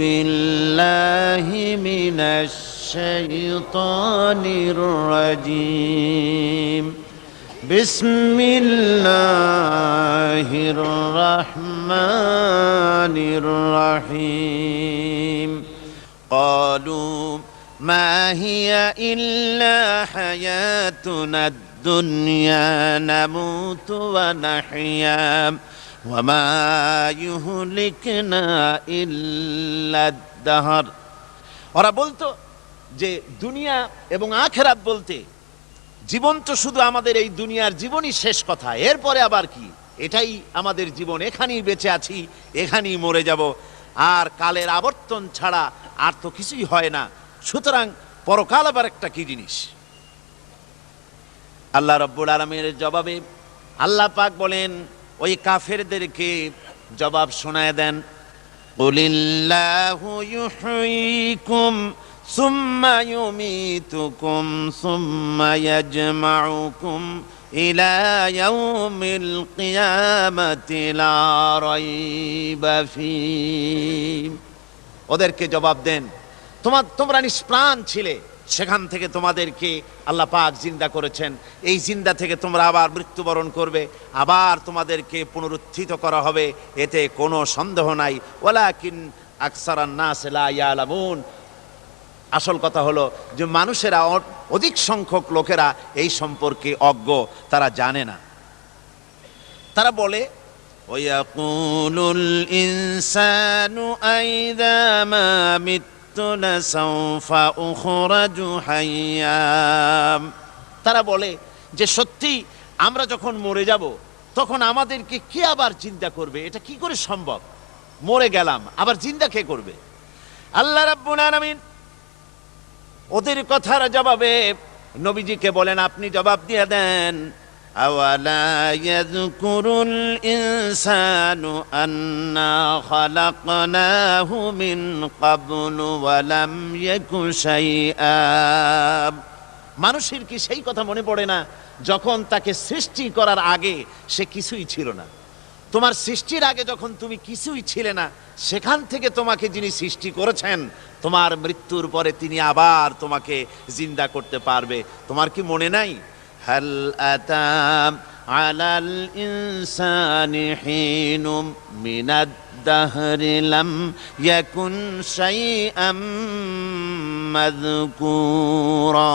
بالله من الشيطان الرجيم بسم الله الرحمن الرحيم قالوا ما هي إلا حياتنا الدنيا نموت ونحيا وما يهلكنا إلا الدهر। ওরা বলতো যে দুনিয়া এবং আখিরাত বলতে জীবন তো শুধু আমাদের এই দুনিয়ার জীবনই শেষ কথা, এরপরে আবার কি, এটাই আমাদের জীবন, এখানেই বেঁচে আছি, এখানেই মরে যাব, আর কালের আবর্তন ছাড়া আর তো কিছুই হয় না, সুতরাং পরকাল আবার একটা কি জিনিস। আল্লাহ রাব্বুল আলামিনের জবাবে আল্লাহ পাক বলেন, ওই কাফেরদেরকে জবাব শোনায় দেন, কুলিল্লাহু ইউহয়িকুম সুম্মা ইউমীতুকুম সুম্মা ইয়াজমাউকুম ইলা ইয়াউমিল কিয়ামাতি লা রাইবা ফীহ। ওদেরকে জবাব দেন, তোমরা নিষ্প্রাণ ছিলে, সেখান থেকে তোমাদেরকে আল্লাহ পাক জিন্দা করেছেন, এই জিন্দা থেকে তোমরা আবার মৃত্যুবরণ করবে, আবার তোমাদেরকে পুনরুত্থিত করা হবে, এতে কোনো সন্দেহ নাই। ওয়ালাকিন আকসারান নাস লা ইয়ালামুন। আসল কথা হলো যে মানুষেরা, অধিক সংখ্যক লোকেরা এই সম্পর্কে অজ্ঞ, তারা জানে না। তারা বলে, ওয়ায়াকুলুল ইনসানু আইযা মা তারা বলে যে সত্যি আমরা যখন মরে যাব তখন আমাদেরকে কে আবার চিন্তা করবে, এটা কি করে সম্ভব, মরে গেলাম আবার চিন্তা কে করবে। আল্লাহ রাব্বুল আলামিন ওদের কথার জবাবে নবীজিকে বলেন, আপনি জবাব দিয়ে দেন, আওয়ালা ইয়াযকুরুল ইনসানু আন্না খালাকনাহু মিন ক্বাবলু ওয়া লাম ইয়াকু শাইআ। মানুষের কি সেই কথা মনে পড়ে না যখন তাকে সৃষ্টি করার আগে সে কিছুই ছিল না? তোমার সৃষ্টির আগে যখন তুমি কিছুই ছিলে না, সেখান থেকে তোমাকে যিনি সৃষ্টি করেছেন, তোমার মৃত্যুর পরে তিনি আবার তোমাকে জিন্দা করতে পারবে। তোমার কি মনে নাই, হাল আতা আলাল ইনসানি হিনুম মিনাদ দাহরি লাম ইয়াকুন শাইআম মাযকুরা।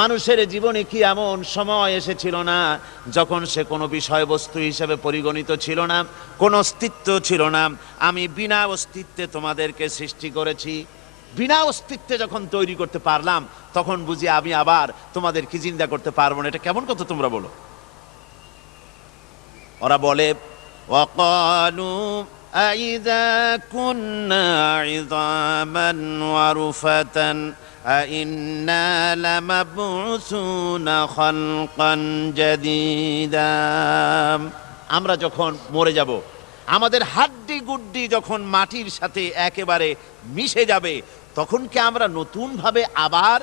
মানুষের জীবনে কি এমন সময় এসেছিল না যখন সে কোনো বিষয়বস্তু হিসেবে পরিগণিত ছিল না, কোনো অস্তিত্ব ছিল না? আমি বিনা অস্তিত্বে তোমাদেরকে সৃষ্টি করেছি, বিনা অস্তিত্বে যখন তৈরি করতে পারলাম তখন বুঝি আমি আবার তোমাদেরকে জিন্দা করতে পারবো না? এটা কেমন কথা তোমরা বলো? ওরা বলে, ওয়াকালু আইযা কুন্না ইযামান ওয়া রুফাতান আইন্না লামাবউসুনা খালকান জাদীদা। আমরা যখন মরে যাব, আমাদের হাড্ডি গুড্ডি যখন মাটির সাথে একেবারে মিশে যাবে, তখন কি আমরা নতুন ভাবে আবার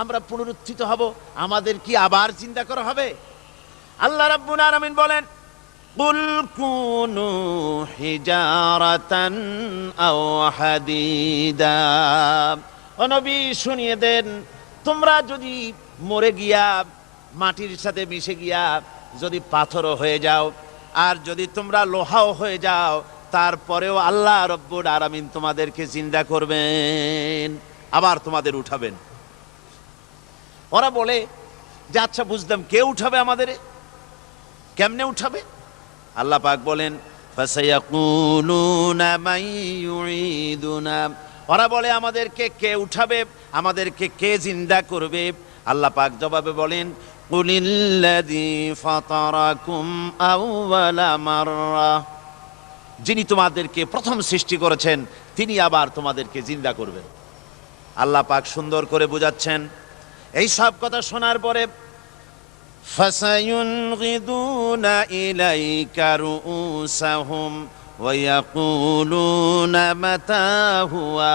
আমরা পুনরুত্থিত হব? আমাদের কি আবার চিন্তা করা হবে? আল্লাহ রাব্বুল আলামিন বলেন, কুল কুনু হিজারাতান আও হাদিদা। ও নবী, শুনিয়ে দেন, তোমরা যদি মরে গিয়া মাটির সাথে মিশে গিয়া যদি পাথরও হয়ে যাও, আর যদি তোমরা লোহাও হয়ে যাও, তারপরেও আল্লাহ রব্বুল আলামিন তোমাদেরকে জিন্দা করবেন, আবার তোমাদের উঠাবেন। ওরা বলে যে আচ্ছা বুঝলাম, কে উঠাবে আমাদের, কেমনে উঠাবে? আল্লাহ পাক বলেন, ফাসায়াকুলুনা মান ইউঈদুনা। ওরা বলে আমাদেরকে কে উঠাবে, আমাদেরকে কে জিন্দা করবে? আল্লাহ পাক জবাবে বলেন, কুলিল্লাযী ফাতারাকুম আউওয়ালা মাররা। যিনি তোমাদেরকে প্রথম সৃষ্টি করেছেন তিনি আবার তোমাদেরকে জিন্দা করবেন। আল্লাহ পাক সুন্দর করে বোঝাচ্ছেন। এই সব কথা শোনার পরে ফাসায়ুনগিদুনা ইলাইকা রুউসাহুম ওয়া ইয়াকুলুনা মাতা হুয়া।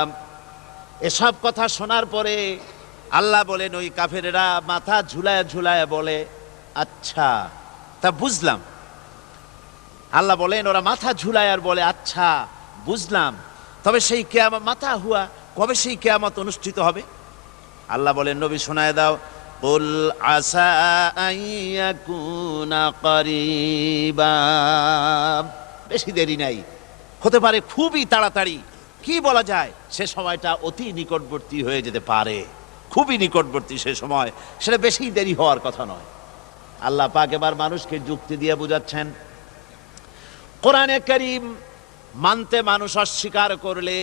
এসব কথা শোনার পরে আল্লাহ বলেন, ওই কাফেরেরা মাথা ঝুলায় ঝুলায় বলে, আচ্ছা তা বুঝলাম, আল্লাহ বলেন ওরা মাথা ঝুলায় আর বলে আচ্ছা বুঝলাম, তবে সেই কিয়ামত মাথা হুয়া, কবে সেই কিয়ামত অনুষ্ঠিত হবে? আল্লাহ বলেন নবী শোনায় দাও, কুল আসা আইয়াকুনা করিবা, বেশি দেরি নাই, হতে পারে খুবই তাড়াতাড়ি, কি বলা যায়, সে সময়টা অতি নিকটবর্তী হয়ে যেতে পারে, খুবই নিকটবর্তী সে সময়, সেটা বেশি দেরি হওয়ার কথা নয়। আল্লাহ পাক এবার মানুষকে যুক্তি দিয়ে বুঝাচ্ছেন, কোরআনে কারীম মানতে মানুষ অস্বীকার করলে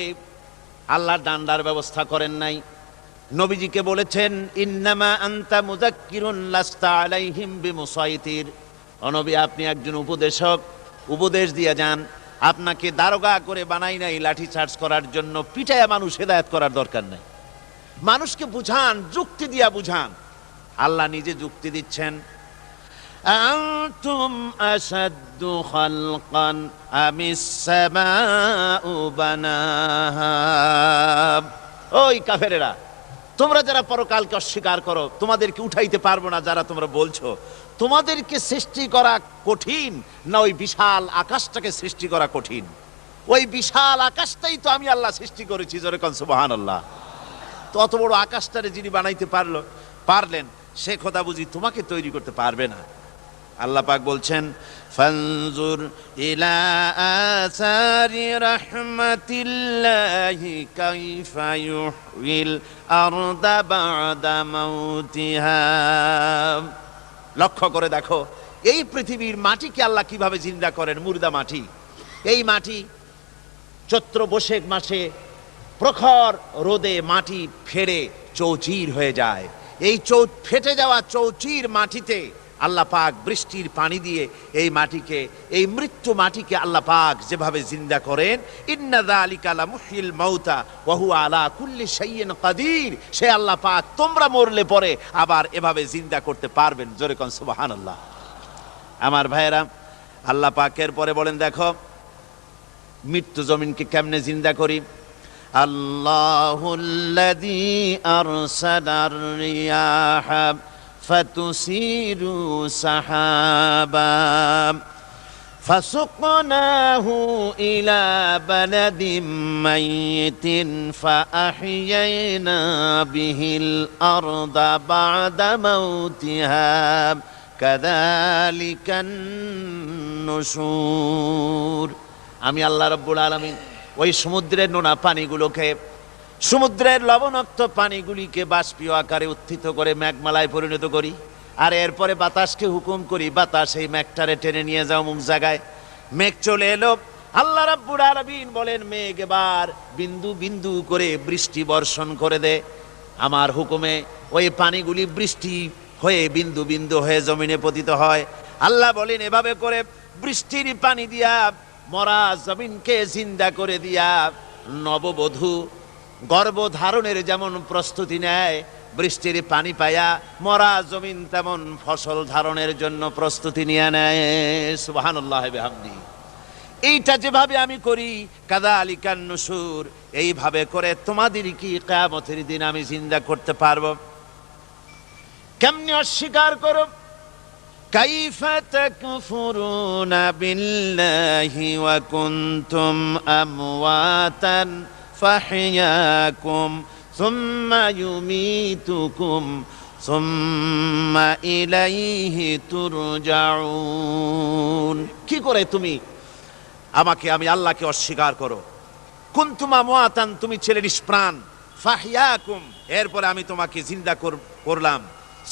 আল্লাহ ডান্ডার ব্যবস্থা করেন নাই। নবীজিকে বলেছেন ইন্নামা আনতা মুযাক্কিরুন লাস্তা আলাইহিম বিমুসাইতির, ও নবী আপনি একজন উপদেশক, উপদেশ দিয়ে যান, আপনাকে দারোগা করে বানাই নাই লাঠি চার্জ করার জন্য, পিটায়া মানুষ হেদায়েত করার দরকার নাই, মানুষকে বুঝান, যুক্তি দিয়া বুঝান। আল্লাহ নিজে যুক্তি দিচ্ছেন, আনতুম আশাদ্দু খালকান আমিস সামাউ বানাহা, ওই কাফেরেরা, তোমরা যারা পরকালকে অস্বীকার করো, তোমাদেরকে উঠাইতে পারবো না যারা তোমরা বলছো, তোমাদেরকে সৃষ্টি করা কঠিন না ওই বিশাল আকাশটাকে সৃষ্টি করা কঠিন? ওই বিশাল আকাশটাই তো আমি আল্লাহ সৃষ্টি করেছি, জোরে কোন সুবহানাল্লাহ। তো অত বড় আকাশটারে যিনি বানাইতে পারলেন, সে খোদা বুঝি তোমাকে তৈরি করতে পারবে না? আল্লাহ পাক বলছেন ফানজুর ইলা আসারি রাহমাতিল্লাহি কাইফা ইউহিল আরদা বাদা মাউতিহা, লক্ষ্য করে দেখো এই পৃথিবীর মাটিকে আল্লাহ কিভাবে জিন্দা করেন, মুর্দা মাটি। এই মাটি চৈত্র বৈশাখ মাসে প্রখর রোদে মাটি ফেড়ে চৌচির হয়ে যায়। এই ফেটে যাওয়া চৌচির মাটিতে আল্লাহ পাক বৃষ্টির পানি দিয়ে এই মাটিকে, এই মৃত্যু মাটিকে আল্লাহ পাক যেভাবে জিন্দা করেন, ইন্না যালিকা লামুহয়িল মাউতা ওয়া হুয়া আলা কুল্লি শাইইন কাদির, সে আল্লাহ পাক তোমরা মরলে পরে আবার এভাবে জিন্দা করতে পারবেন, জোরে কোন সুবহানাল্লাহ। আমার ভাইয়েরা, আল্লাহ পাকের পরে বলেন দেখো মৃত্যু জমিনকে কেমনে জিন্দা করি। আল্লাহুল্লাযী আরসালার রিয়াহা ফাতুসিরু সাহাবা ফাসুকনাহু ইলা বালাদিম মাইয়িতিন ফাআহইয়ানা বিহিল আরদা বা'দা মাউতিহা কাযালিকান নুশুর। আমি আল্লাহ রাব্বুল আলামিন ওই সমুদ্রের নোনা পানিগুলোকে, সমুদ্রের লবণাক্ত পানিগুলিকে বাষ্পীয় আকারে উত্থিত করে মেঘমালায় পরিণত করি, আর এরপরে বাতাসকে হুকুম করি, বাতাস এই মেঘটারে টেনে নিয়ে যাও মুখ জায়গায়। মেঘ চলে এলো, আল্লাহ রাব্বুল আলামিন বলেন মেঘ এবার বিন্দু বিন্দু করে বৃষ্টি বর্ষণ করে দে আমার হুকুমে। ওই পানিগুলি বৃষ্টি হয়ে বিন্দু বিন্দু হয়ে জমিনে পতিত হয়। আল্লাহ বলেন এভাবে করে বৃষ্টির পানি দিয়া মরা জমিনকে জিন্দা করে দিয়া নববধূ গর্ভধারণের যেমন প্রস্তুতি নেয়, বৃষ্টির পানি পায়া মরা জমিন তেমন ফসল ধারণের জন্য প্রস্তুতি নিয়ে নেয়। সুবহানাল্লাহ বিহামদি। এইটা যেভাবে আমি করি কাযালিকান নুশুর, এইভাবে করে তোমাদের কি কিয়ামতের দিন আমি জিন্দা করতে পারবো? কেমনে অস্বীকার করো? কাইফা তাকফুরুনা বিল্লাহি ওয়া কুনতুম আমওয়াতান ফাহইয়াকুম সুম্মা ইউমীতুকুম সুম্মা ইলাইহি তুরজাউন। কি করে তুমি আমি আল্লাহকে অস্বীকার করো? কুনতুম আমওয়াতান, তুমি ছিলে নিষ্প্রাণ, ফাহইয়াকুম, এরপরে আমি তোমাকে জিন্দা করলাম,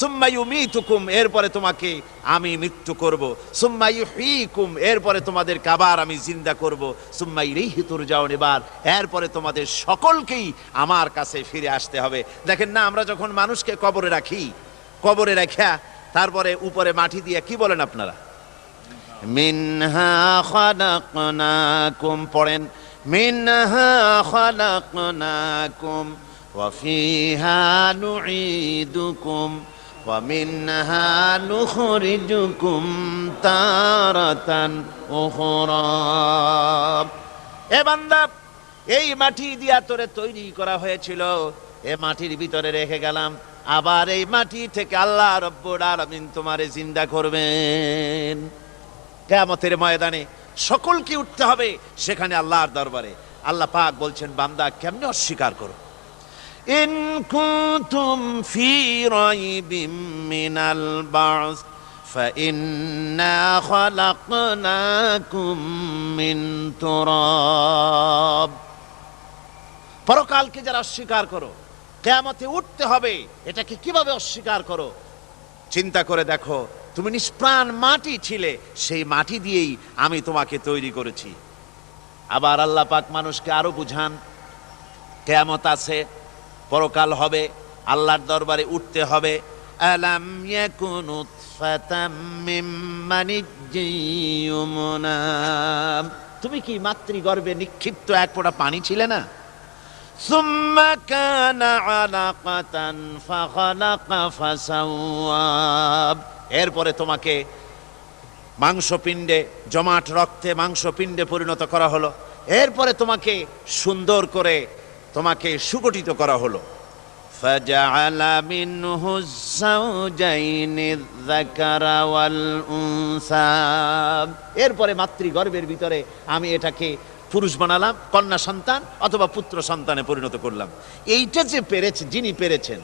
সুম্মা ইউমীতুকুম, এরপরে তোমাকে আমি মৃত্যু করব, সুম্মা ইউহয়িকুম, এরপরে তোমাদেরকে আবার আমি জিন্দা করব, সুম্মা ইলাইহি তুরজাউন, এরপরে তোমাদের সকলকেই আমার কাছে ফিরে আসতে হবে। দেখেন না, আমরা যখন মানুষকে কবরে রাখি, কবরে রাখা তারপরে উপরে মাটি দিয়ে কি বলেন আপনারা? মিনহা খালাকনাকুম, পড়েন মিনহা খালাকনাকুম ওয়া ফিহা নুঈদুকুম ওয়া মিনহা নুখরিজুকুম তারাতান উখরা। এ বান্দা, এই মাটি দিয়া তোরে তৈরি করা হয়েছিল, এ মাটির ভিতরে রেখে গেলাম, আবার এই মাটি থেকে আল্লাহ রাব্বুল আলামিন তোমারে জিন্দা করবেন। কিয়ামতের ময়দানে সকলকে উঠতে হবে সেখানে আল্লাহর দরবারে। আল্লাহ পাক বলছেন, বান্দা কেমনে অস্বীকার করো? ইন কুনতুম ফি রাইবিম মিনাল বা'স فإنا خلقناكم من تراب। পরকালকে যারা অস্বীকার করো, কিয়ামতে উঠতে হবে, এটাকে কিভাবে অস্বীকার করো? চিন্তা করে দেখো, তুমি নিষ্প্রাণ মাটি ছিলে, সেই মাটি দিয়েই আমি তোমাকে তৈরি করেছি। আবার আল্লাহ পাক মানুষকে আরো বুঝান, কিয়ামত আছে, পরকাল হবে, আল্লাহর দরবারে উঠতে হবে। আলাম ইয়াকুন নুতফাতাম মিন মানিয়্যিন ইউমনা। তুমি কি মাতৃগর্ভে নিক্ষিপ্ত এক ফোঁটা পানি ছিলে না? সুম্মা কানা আলাকাতান ফাখালাকা ফাসাওয়া। এরপরে তোমাকে মাংসপিণ্ডে, জমাট রক্তে মাংসপিণ্ডে পরিণত করা হলো। এরপরে তোমাকে সুন্দর করে তোমাকে সুগঠিত করা হলো। ফাজআলা মিনহু যাওজাইনি যাকারা ওয়াল উনসা। এরপরে মাতৃগর্ভের ভিতরে আমি এটাকে পুরুষ বানালাম, কন্যা সন্তান অথবা পুত্র সন্তানে পরিণত করলাম। এইটা যে পেরেছে, যিনি পেরেছেন,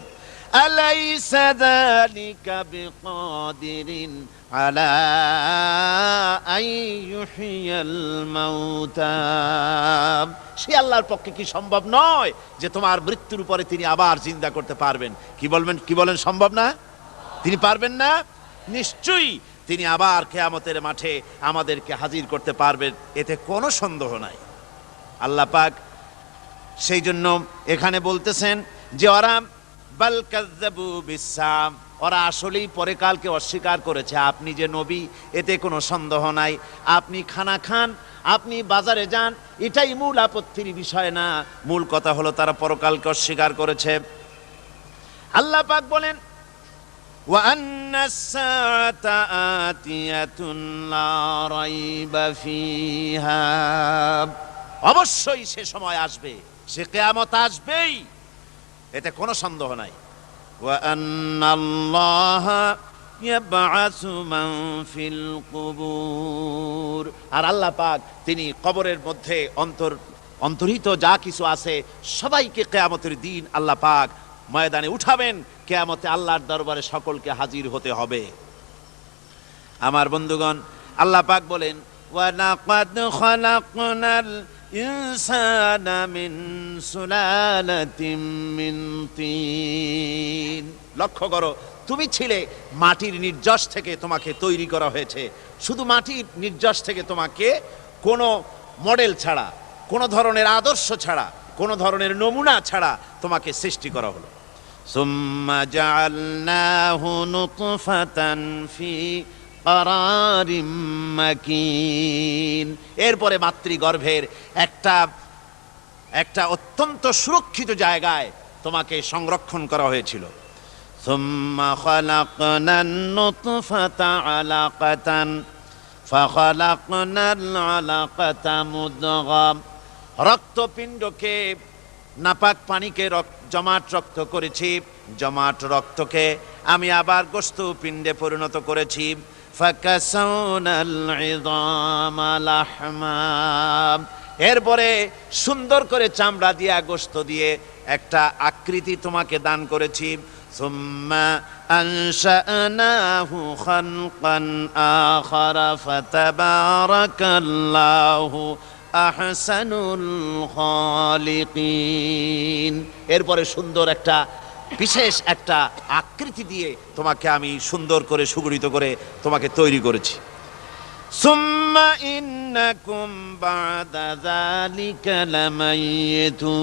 আলাইসা যালিকা বিকাদিরিন আলা আইয়ুহিয়াল মাউতা। সে আল্লাহর পক্ষে কি সম্ভব নয় যে তোমার মৃত্যুর পরে তিনি আবার জিন্দা করতে পারবেন? কি বলেন সম্ভব না? তিনি পারবেন না? নিশ্চয়ই তিনি আবার কিয়ামতের মাঠে আমাদেরকে হাজির করতে পারবেন, এতে কোনো সন্দেহ নাই। আল্লাহ পাক সেই জন্য এখানে বলতেছেন যে ওরা বাল কাযযাবু বিসসাম, ওরা আসলেই পরকালকে অস্বীকার করেছে। আপনি যে নবী, এতে কোনো সন্দেহ নাই। আপনি খানা খান, আপনি বাজারে যান, এটাই মূল আপত্তির বিষয় না। মূল কথা হলো তারা পরকালকে অস্বীকার করেছে। আল্লাহ পাক বলেন, ওয়া আন্নাস সাআতা আতিয়াতুন লা রাইবা ফিহা। অবশ্যই সে সময় আসবে, সে কিয়ামত আসবেই, এতে কোনো সন্দেহ নাই। ওয়া আন্নাল্লাহা ইয়াবআসু মান ফিল কুবুর। আর আল্লাহ পাক তিনি কবরের মধ্যে অন্তর্হিত যা কিছু আছে সবাইকে কিয়ামতের দিন আল্লাহ পাক ময়দানে উঠাবেন। কিয়ামতে আল্লাহর দরবারে সকলকে হাজির হতে হবে। আমার বন্ধুগণ, আল্লাহ পাক বলেন, ওয়া লাকাদ খালাকনাল ইনসানা মিন সুলালাতিন মিন তিন। লক্ষ্য করো, তুমি ছিলে মাটির নির্যাস থেকে তোমাকে তৈরি করা হয়েছে। শুধু মাটির নির্যাস থেকে তোমাকে কোনো মডেল ছাড়া, কোনো ধরনের আদর্শ ছাড়া, কোনো ধরনের নমুনা ছাড়া তোমাকে সৃষ্টি করা হলো। সুম্মা জাআলনাহু নুতফাতান ফি কারারিম মাকিন। এরপরে মাতৃগর্ভের একটা অত্যন্ত সুরক্ষিত জায়গায় তোমাকে সংরক্ষণ করা হয়েছিল। সুম্মা খালাকনান নুতফাতা আলাকাতান ফাখালাকনাল আলাকাতা মুদগাম। রক্তপিণ্ডকে, নাপাক পানিকে জমাট রক্ত করেছি, জমাট রক্তকে আমি আবার গোস্ত পিণ্ডে পরিণত করেছি। ফাকাসাউনাল ইযামা লাহমা। এরপরে সুন্দর করে চামড়া দিয়ে, গোস্ত দিয়ে একটা আকৃতি তোমাকে দান করেছি। সুম্মা আনশানাহু খালকান আখারা ফাতাবারাকাল্লাহু আহসানুল খালিকিন। এরপরে সুন্দর একটা বিশেষ একটা আকৃতি দিয়ে তোমাকে আমি সুন্দর করে সুগঠিত করে তোমাকে তৈরি করেছি। সুম্মা ইন্নাকুম বা'দা যালিকা লামাইয়িতুন।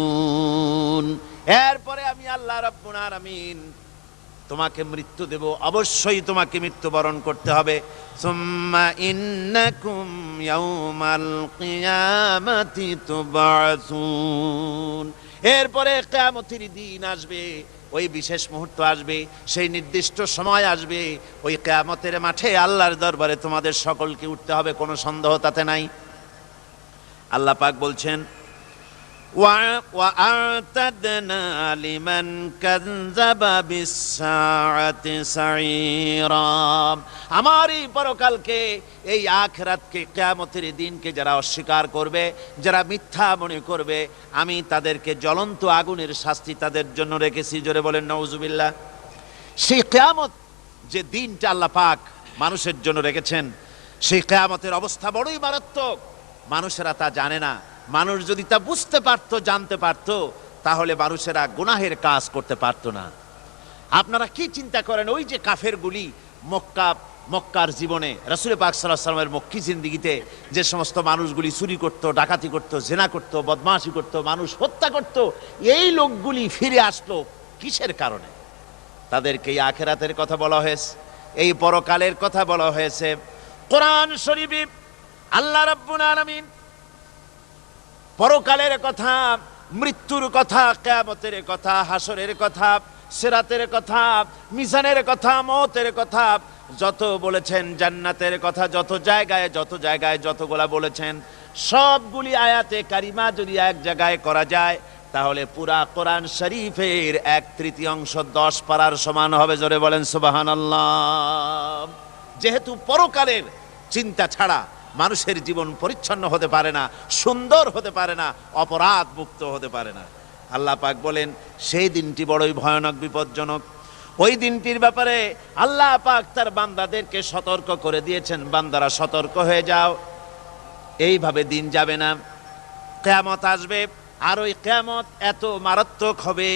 এরপরে আমি আল্লাহ রাব্বুল আলামিন তোমাকে মৃত্যু দেব, অবশ্যই তোমাকে মৃত্যুবরণ করতে হবে। সুম্মা ইন্নাকুম ইয়াউমাল কিয়ামাতি তুবআসুন। এরপরে কিয়ামতের দিন আসবে, ওই বিশেষ মুহূর্ত আসবে, সেই নির্দিষ্ট সময় আসবে, ওই কিয়ামতের মাঠে আল্লাহর দরবারে তোমাদের সকলকে উঠতে হবে, কোনো সন্দেহ তাতে নাই। আল্লাহ পাক বলছেন, وأعتدنا لمن كذب بالساعة سعيرا। আমার এই পরকালকে, এই আখিরাতকে, কিয়ামতের দিনকে যারা অস্বীকার করবে, যারা মিথ্যা মনে করবে, আমি তাদেরকে জ্বলন্ত আগুনের শাস্তি তাদের জন্য রেখেছি। জোরে বলেন নাউজুবিল্লাহ। সেই কিয়ামত যে দিনটা আল্লাহ পাক মানুষের জন্য রেখেছেন, সেই কিয়ামতের অবস্থা বড়ই মারাত্মক। মানুষেরা তা জানে না। মানুষ যদি তা বুঝতে পারতো, জানতে পারতো, তাহলে মানুষেরা গুনাহের কাজ করতে পারতো না। আপনারা কি চিন্তা করেন, ওই যে কাফেরগুলি মক্কার জীবনে, রাসূল পাক সাল্লাল্লাহু আলাইহি ওয়াসাল্লামের মক্কি জিন্দেগিতে যে সমস্ত মানুষগুলি চুরি করত, ডাকাতি করত, জেনা করত, বদমাশি করত, মানুষ হত্যা করত, এই লোকগুলি ফিরে আসলো কিসের কারণে? তাদেরকে এই আখিরাতের কথা বলা হয়েছে, এই পরকালের কথা বলা হয়েছে। কোরআন শরীফে আল্লাহ রাব্বুল আলামিন পরকালের কথা, মৃত্যুর কথা, কিয়ামতের কথা, হাসরের কথা, সিরাতের কথা, মিজানের কথা, মওতের কথা যত বলেছেন, জান্নাতের কথা যত জায়গায় যতগুলা বলেছেন, সবগুলি আয়াতে কারিমা যদি এক জায়গায় করা যায়, তাহলে পুরা কোরআন শরীফের 1/3 10 পারার সমান হবে। জোরে বলেন সুবহানাল্লাহ। যেহেতু পরকালের চিন্তা ছাড়া মানুষের জীবন পরিচ্ছন্ন হতে পারে না, সুন্দর হতে পারে না, অপরাধ মুক্ত হতে পারে না। আল্লাহ পাক বলেন সেই দিনটি বড়ই ভয়ানক, বিপজ্জনক। ওই দিনটির ব্যাপারে আল্লাহ পাক তার বান্দাদেরকে সতর্ক করে দিয়েছেন, বান্দারা সতর্ক হয়ে যাও, এইভাবে দিন যাবে না, কিয়ামত আসবে। আর ওই কিয়ামত এত মারাত্মক হবে,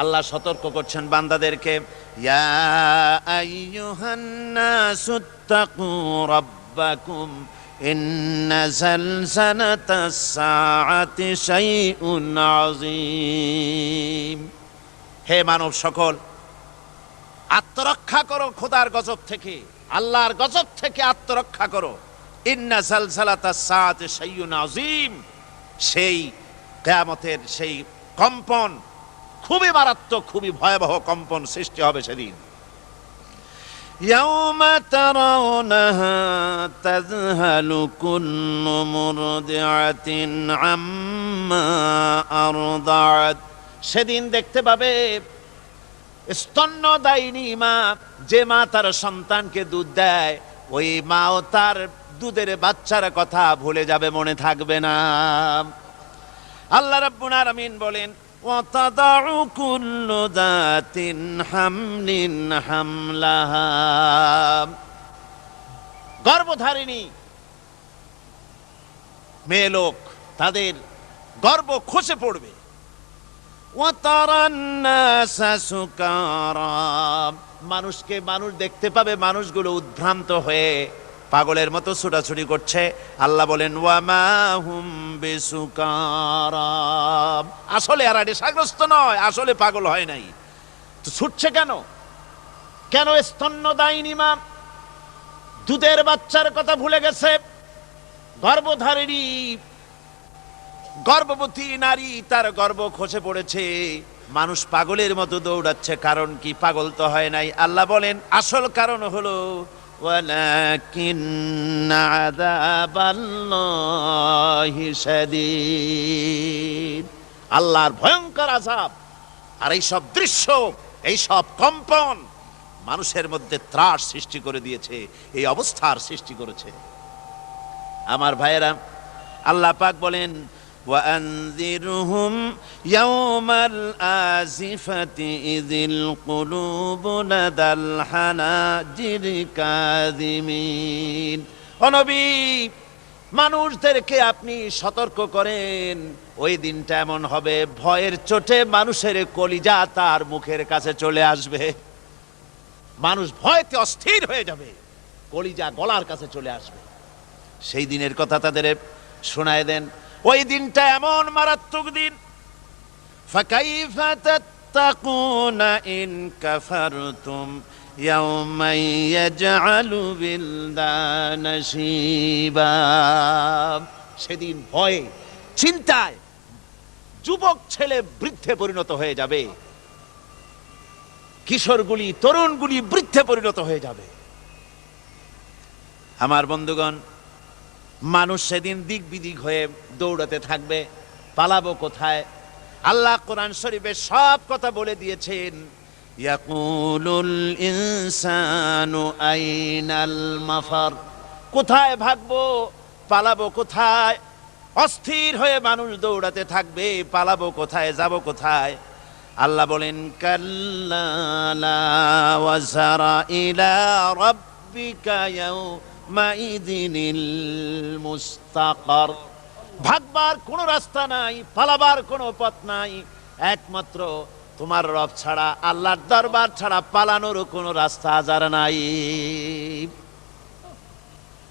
আল্লাহ সতর্ক করছেন বান্দাদেরকে। ইয়া আইয়ুহান নাসুত্তাকু রাব্বাকুম ইন্না যালযালাতাস সাআতি শাইউন আযীম। হে মানব সকল, আত্মরক্ষা করো খোদার গজব থেকে, আল্লাহর গজব থেকে আত্মরক্ষা করো। ইন্না যালযালাতাস সাআতি শাইউন আযীম, সেই কিয়ামতের সেই কম্পন খুবই মারাত্মক, খুবই ভয়াবহ কম্পন সৃষ্টি হবে সেদিন। ইয়াউমা তারাউনাহা তাযহালু কুল্লু মুরদিআতিন আম্মা আরদাআত। সেদিন দেখতে পাবে স্তন্যদায়িনী মা, যে মা তার সন্তানকে দুধ দেয়, ওই মাও তার দুধের বাচ্চার কথা ভুলে যাবে, মনে থাকবে না। আল্লাহ রাব্বুল আলামিন বলেন ওয়াতাদাউ কুল্লু যাতিন হামলিন হামলাহা। গর্ভধারিণী মেয়ে লোক, তাদের গর্ভ খসে পড়বে। ওয়াতারান নাসা সুকারা, মানুষকে মানুষ দেখতে পাবে, মানুষগুলো উদ্ভ্রান্ত হয়ে পাগলের মতো ছুটাছুটি করছে। আল্লাহ বলেন ওয়ামা হুম বিসুকারা, আসলে এরা নেশাগ্রস্ত নয়, আসলে পাগল হয় নাই। তো ছুটছে কেন? কেন? স্তন্যদায়িনী মা দুধের বাচ্চার কথা ভুলে গেছে। গর্ভধারিণী গর্ভবতী নারী, তার গর্ভ খসে পড়েছে, মানুষ পাগলের মতো দৌড়াচ্ছে। কারণ কি? পাগল তো হয় নাই। আল্লাহ বলেন আসল কারণ হলো ওয়ালাকিন্না আযাবাল্লাহি শাদীদ, আল্লাহর ভয়ঙ্কর আযাব। আর এই সব দৃশ্য, এই সব কম্পন মানুষের মধ্যে ত্রাস সৃষ্টি করে দিয়েছে, এই অবস্থার সৃষ্টি করেছে। আমার ভাইয়েরা, আল্লাহ পাক বলেন وأنذرهم يوم الآزفة إذ القلوب لدى الحناجر كاظمين। ও নবী, মানুষদেরকে আপনি সতর্ক করেন, ওই দিনটা এমন হবে, ভয়ের চোটে মানুষের কলিজা তার মুখের কাছে চলে আসবে। মানুষ ভয়তে অস্থির হয়ে যাবে, কলিজা গলার কাছে চলে আসবে। সেই দিনের কথা তাদের শোনায় দেন। ওই দিনটা এমন মারাত্মক দিন। ফাকাইফা তাত্তাকুনা ইন কাফারতুম ইয়াওমান ইয়াজআলু বিলদানা শিবা। সেদিন ভয়ে, চিন্তায় যুবক ছেলে বৃদ্ধে পরিণত হয়ে যাবে, কিশোরগুলি, তরুণগুলি বৃদ্ধে পরিণত হয়ে যাবে। আমার বন্ধুগণ, মানুষ সেদিন দিক বিদিক হয়ে দৌড়াতে থাকবে। পালাবো কোথায়? আল্লাহ কোরআন শরীফে সব কথা বলে দিয়েছেন। ইয়াকুলুল ইনসানু আইনাল মাফার, কোথায় ভাগবো, পালাবো কোথায়? অস্থির হয়ে মানুষ দৌড়াতে থাকবে, পালাবো কোথায়, যাব কোথায়? আল্লাহ বলেন কাল্লা লা ওয়াজারা ইলা রাব্বিকা ইয়াউমাইযিনিল মুস্তাকার। ভাগবার কোনো রাস্তা নাই, পালাবার কোনো পথ নাই, একমাত্র তোমার রব ছাড়া, আল্লাহর দরবার ছাড়া পালানোর কোনো রাস্তা আজার নাই।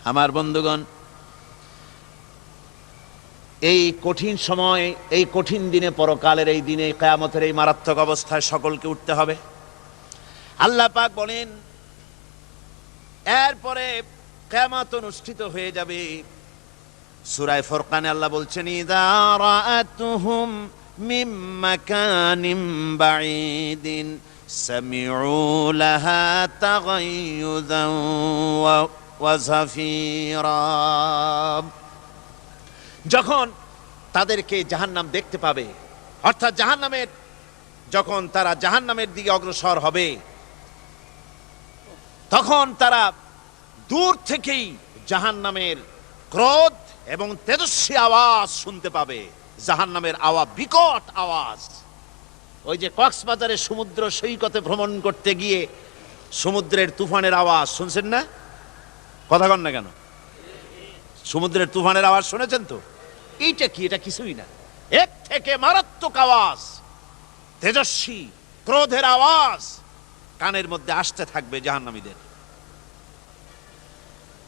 আমার বন্ধুগণ, এই কঠিন সময়, এই কঠিন দিনে, পরকালের এই দিনে, কিয়ামতের এই মারাত্মক অবস্থায় সকলকে উঠতে হবে। আল্লাহ পাক বলেন এরপরে কিয়ামত অনুষ্ঠিত হয়ে যাবে। সূরা ফুরকানে আল্লাহ বলছেন ইযা রাআতুহুম মিন মাকানিন বাঈদিন সামিউ লাহা তাগায়্যুযান ওয়া যাফীরা। যখন তাদেরকে জাহান্নাম দেখতে পাবে, অর্থাৎ জাহান্নামের, যখন তারা জাহান্নামের দিকে অগ্রসর হবে, তখন তারা দূর থেকেই জাহান্নামের ক্রোধ এবং তেজস্বী আওয়াজ শুনতে পাবে। জাহান্নামের আওয়াজ, বিকট আওয়াজ। ওই যে কক্সবাজারে সমুদ্র সৈকতে ভ্রমণ করতে গিয়ে সমুদ্রের তুফানের আওয়াজ শুনছেন না? কথা কন না কেন? সমুদ্রের তুফানের আওয়াজ শুনেছেন তো? এইটা কি? এটা কিছুই না, এর থেকে মারাত্মক আওয়াজ, তেজস্বী ক্রোধের আওয়াজ কানের মধ্যে আসতে থাকবে জাহান্নামীদের।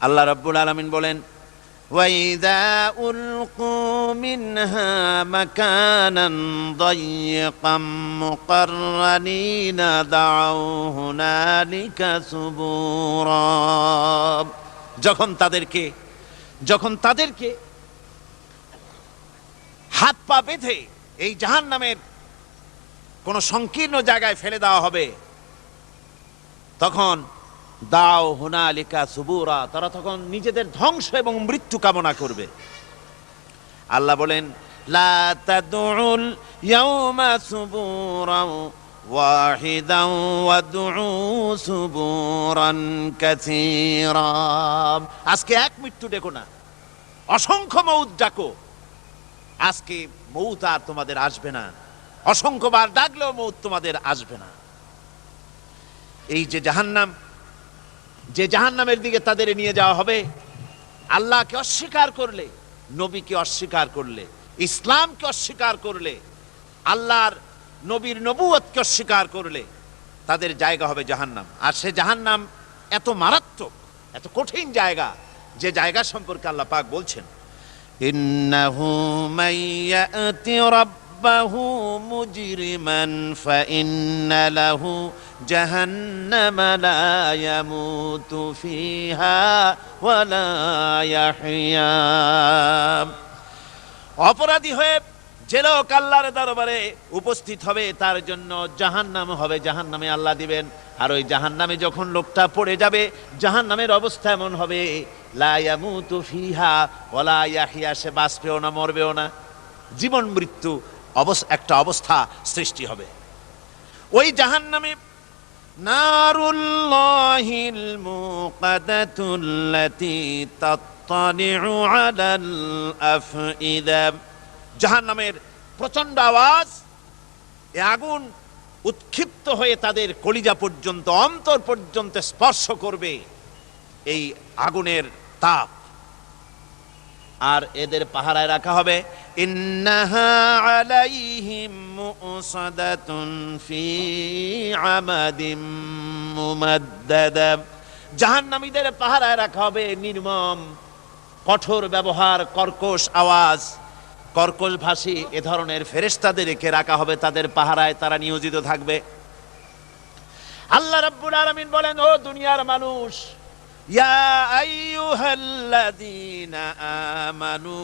আল্লাহ রাব্বুল আলামিন বলেন وَإِذَا أُلْقُوا مِنْهَا مَكَانًا ضَيِّقًا مُقَرَّنِينَ دَعَوْا هُنَالِكَ ثُبُورًا। যখন তাদেরকে হাত পা বেঁধে এই জাহান্নামের কোন সংকীর্ণ জায়গায় ফেলে দেওয়া হবে, তখন দাও হুনালিকা সুবুরা, তারা তখন নিজেদের ধ্বংস এবং মৃত্যু কামনা করবে। আল্লাহ বলেন লা তাদউল ইয়াউমা সুবুরান ওয়াহিদান ওয়াদউ সুবুরান কাসীরা। আজকে এক মৃত্যু ডেকো না, অসংখ্য মউত ডাকো। আজকে মউত আর তোমাদের আসবে না, অসংখ্যবার ডাকলেও মউত তোমাদের আসবে না। এই যে জাহান্নাম, যে জাহান্নামের দিকে তাদের নিয়ে যাওয়া হবে, আল্লাহকে অস্বীকার করলে, নবীকে অস্বীকার করলে, ইসলামকে অস্বীকার করলে, আল্লাহর নবীর নবুয়তকে অস্বীকার করলে তাদের জায়গা হবে জাহান্নাম। আর সে জাহান্নাম এত মারাত্মক, এত কঠিন জায়গা, যে জায়গা সম্পর্কে আল্লাহ পাক বলছেন ইন্নাহু মাইয়াতি রাব্বাহু মুজরিমান ফাইন্না লাহু জাহান্নামা লা ইয়ামুতু ফিহা ওয়া লা ইয়াহইয়া। অপরাধী হয়ে যে লোক আল্লাহর দরবারে উপস্থিত হবে, তার জন্য জাহান্নাম হবে, জাহান্নামে আল্লাহ দিবেন। আর ওই জাহান্নামে যখন লোকটা পড়ে যাবে, জাহান্নামের অবস্থা এমন হবে লা ইয়ামুতু ফিহা ওয়া লা ইয়াহইয়া, সে বাঁচবেও না, মরবেও না, জীবন মৃত্যু একটা অবস্থা সৃষ্টি হবে। ওই জাহান্নামে নারুল্লাহিল মুকাদাতুল্লাতী তাত্তালিউ আলাল আফইদা। জাহান্নামের প্রচন্ড আওয়াজ, এ আগুন উৎক্ষিপ্ত হয়ে তাদের কলিজা পর্যন্ত, অন্তর পর্যন্ত স্পর্শ করবে এই আগুনের তাপ। আর এদের পাহারায় রাখা হবে ইন্নাহা আলাইহিম মুসাদাতুন ফি আমাদিম মুমাদ্দাদা। জাহান্নামীদের পাহারায় রাখা হবে নির্মম, কঠোর ব্যবহার, কর্কশ আওয়াজ, কর্কশ ভাষী এ ধরনের ফেরেশতাদেরকে রাখা হবে তাদের পাহারায়, তারা নিয়োজিত থাকবে। আল্লাহ রাব্বুল আলামিন বলেন, ও দুনিয়ার মানুষ, ইয়া আইয়ুহাল্লাযীনা আমানু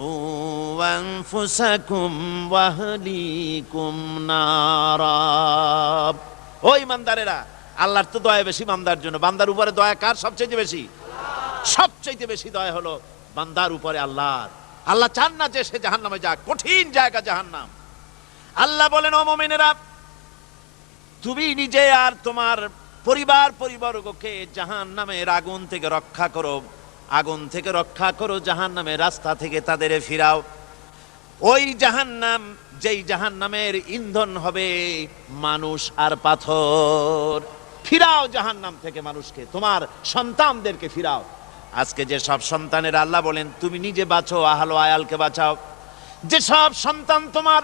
কু আনফুসাকুম ওয়া আহলিকুম নারা। ও ঈমানদারেরা, আল্লাহর তো দয়া বেশি বান্দার জন্য। বান্দার উপরে দয়া কার সবচেয়ে বেশি? সবচেয়ে বেশি দয়া হলো বান্দার উপরে আল্লাহর। আল্লাহ চান না যে সে জাহান্নামে যাক, কঠিন জায়গা জাহান্নাম। আল্লাহ বলেন, ও মুমিনেরা, তুমি নিজে আর তোমার পরিবারবর্গকে জাহান্নামের আগুন থেকে রক্ষা করো, আগুন থেকে রক্ষা করো, জাহান্নামের রাস্তা থেকে তাদের ফিরাও। ওই জাহান্নাম, যেই জাহান্নামের ইন্ধন হবে মানুষ আর পাথর। ফিরাও জাহান্নাম থেকে মানুষকে, তোমার সন্তানদেরকে ফিরাও। আজকে যে সব সন্তানের আল্লাহ বলেন তুমি নিজে বাঁচো, আহলো আয়ালকে বাঁচাও। যে সব সন্তান তোমার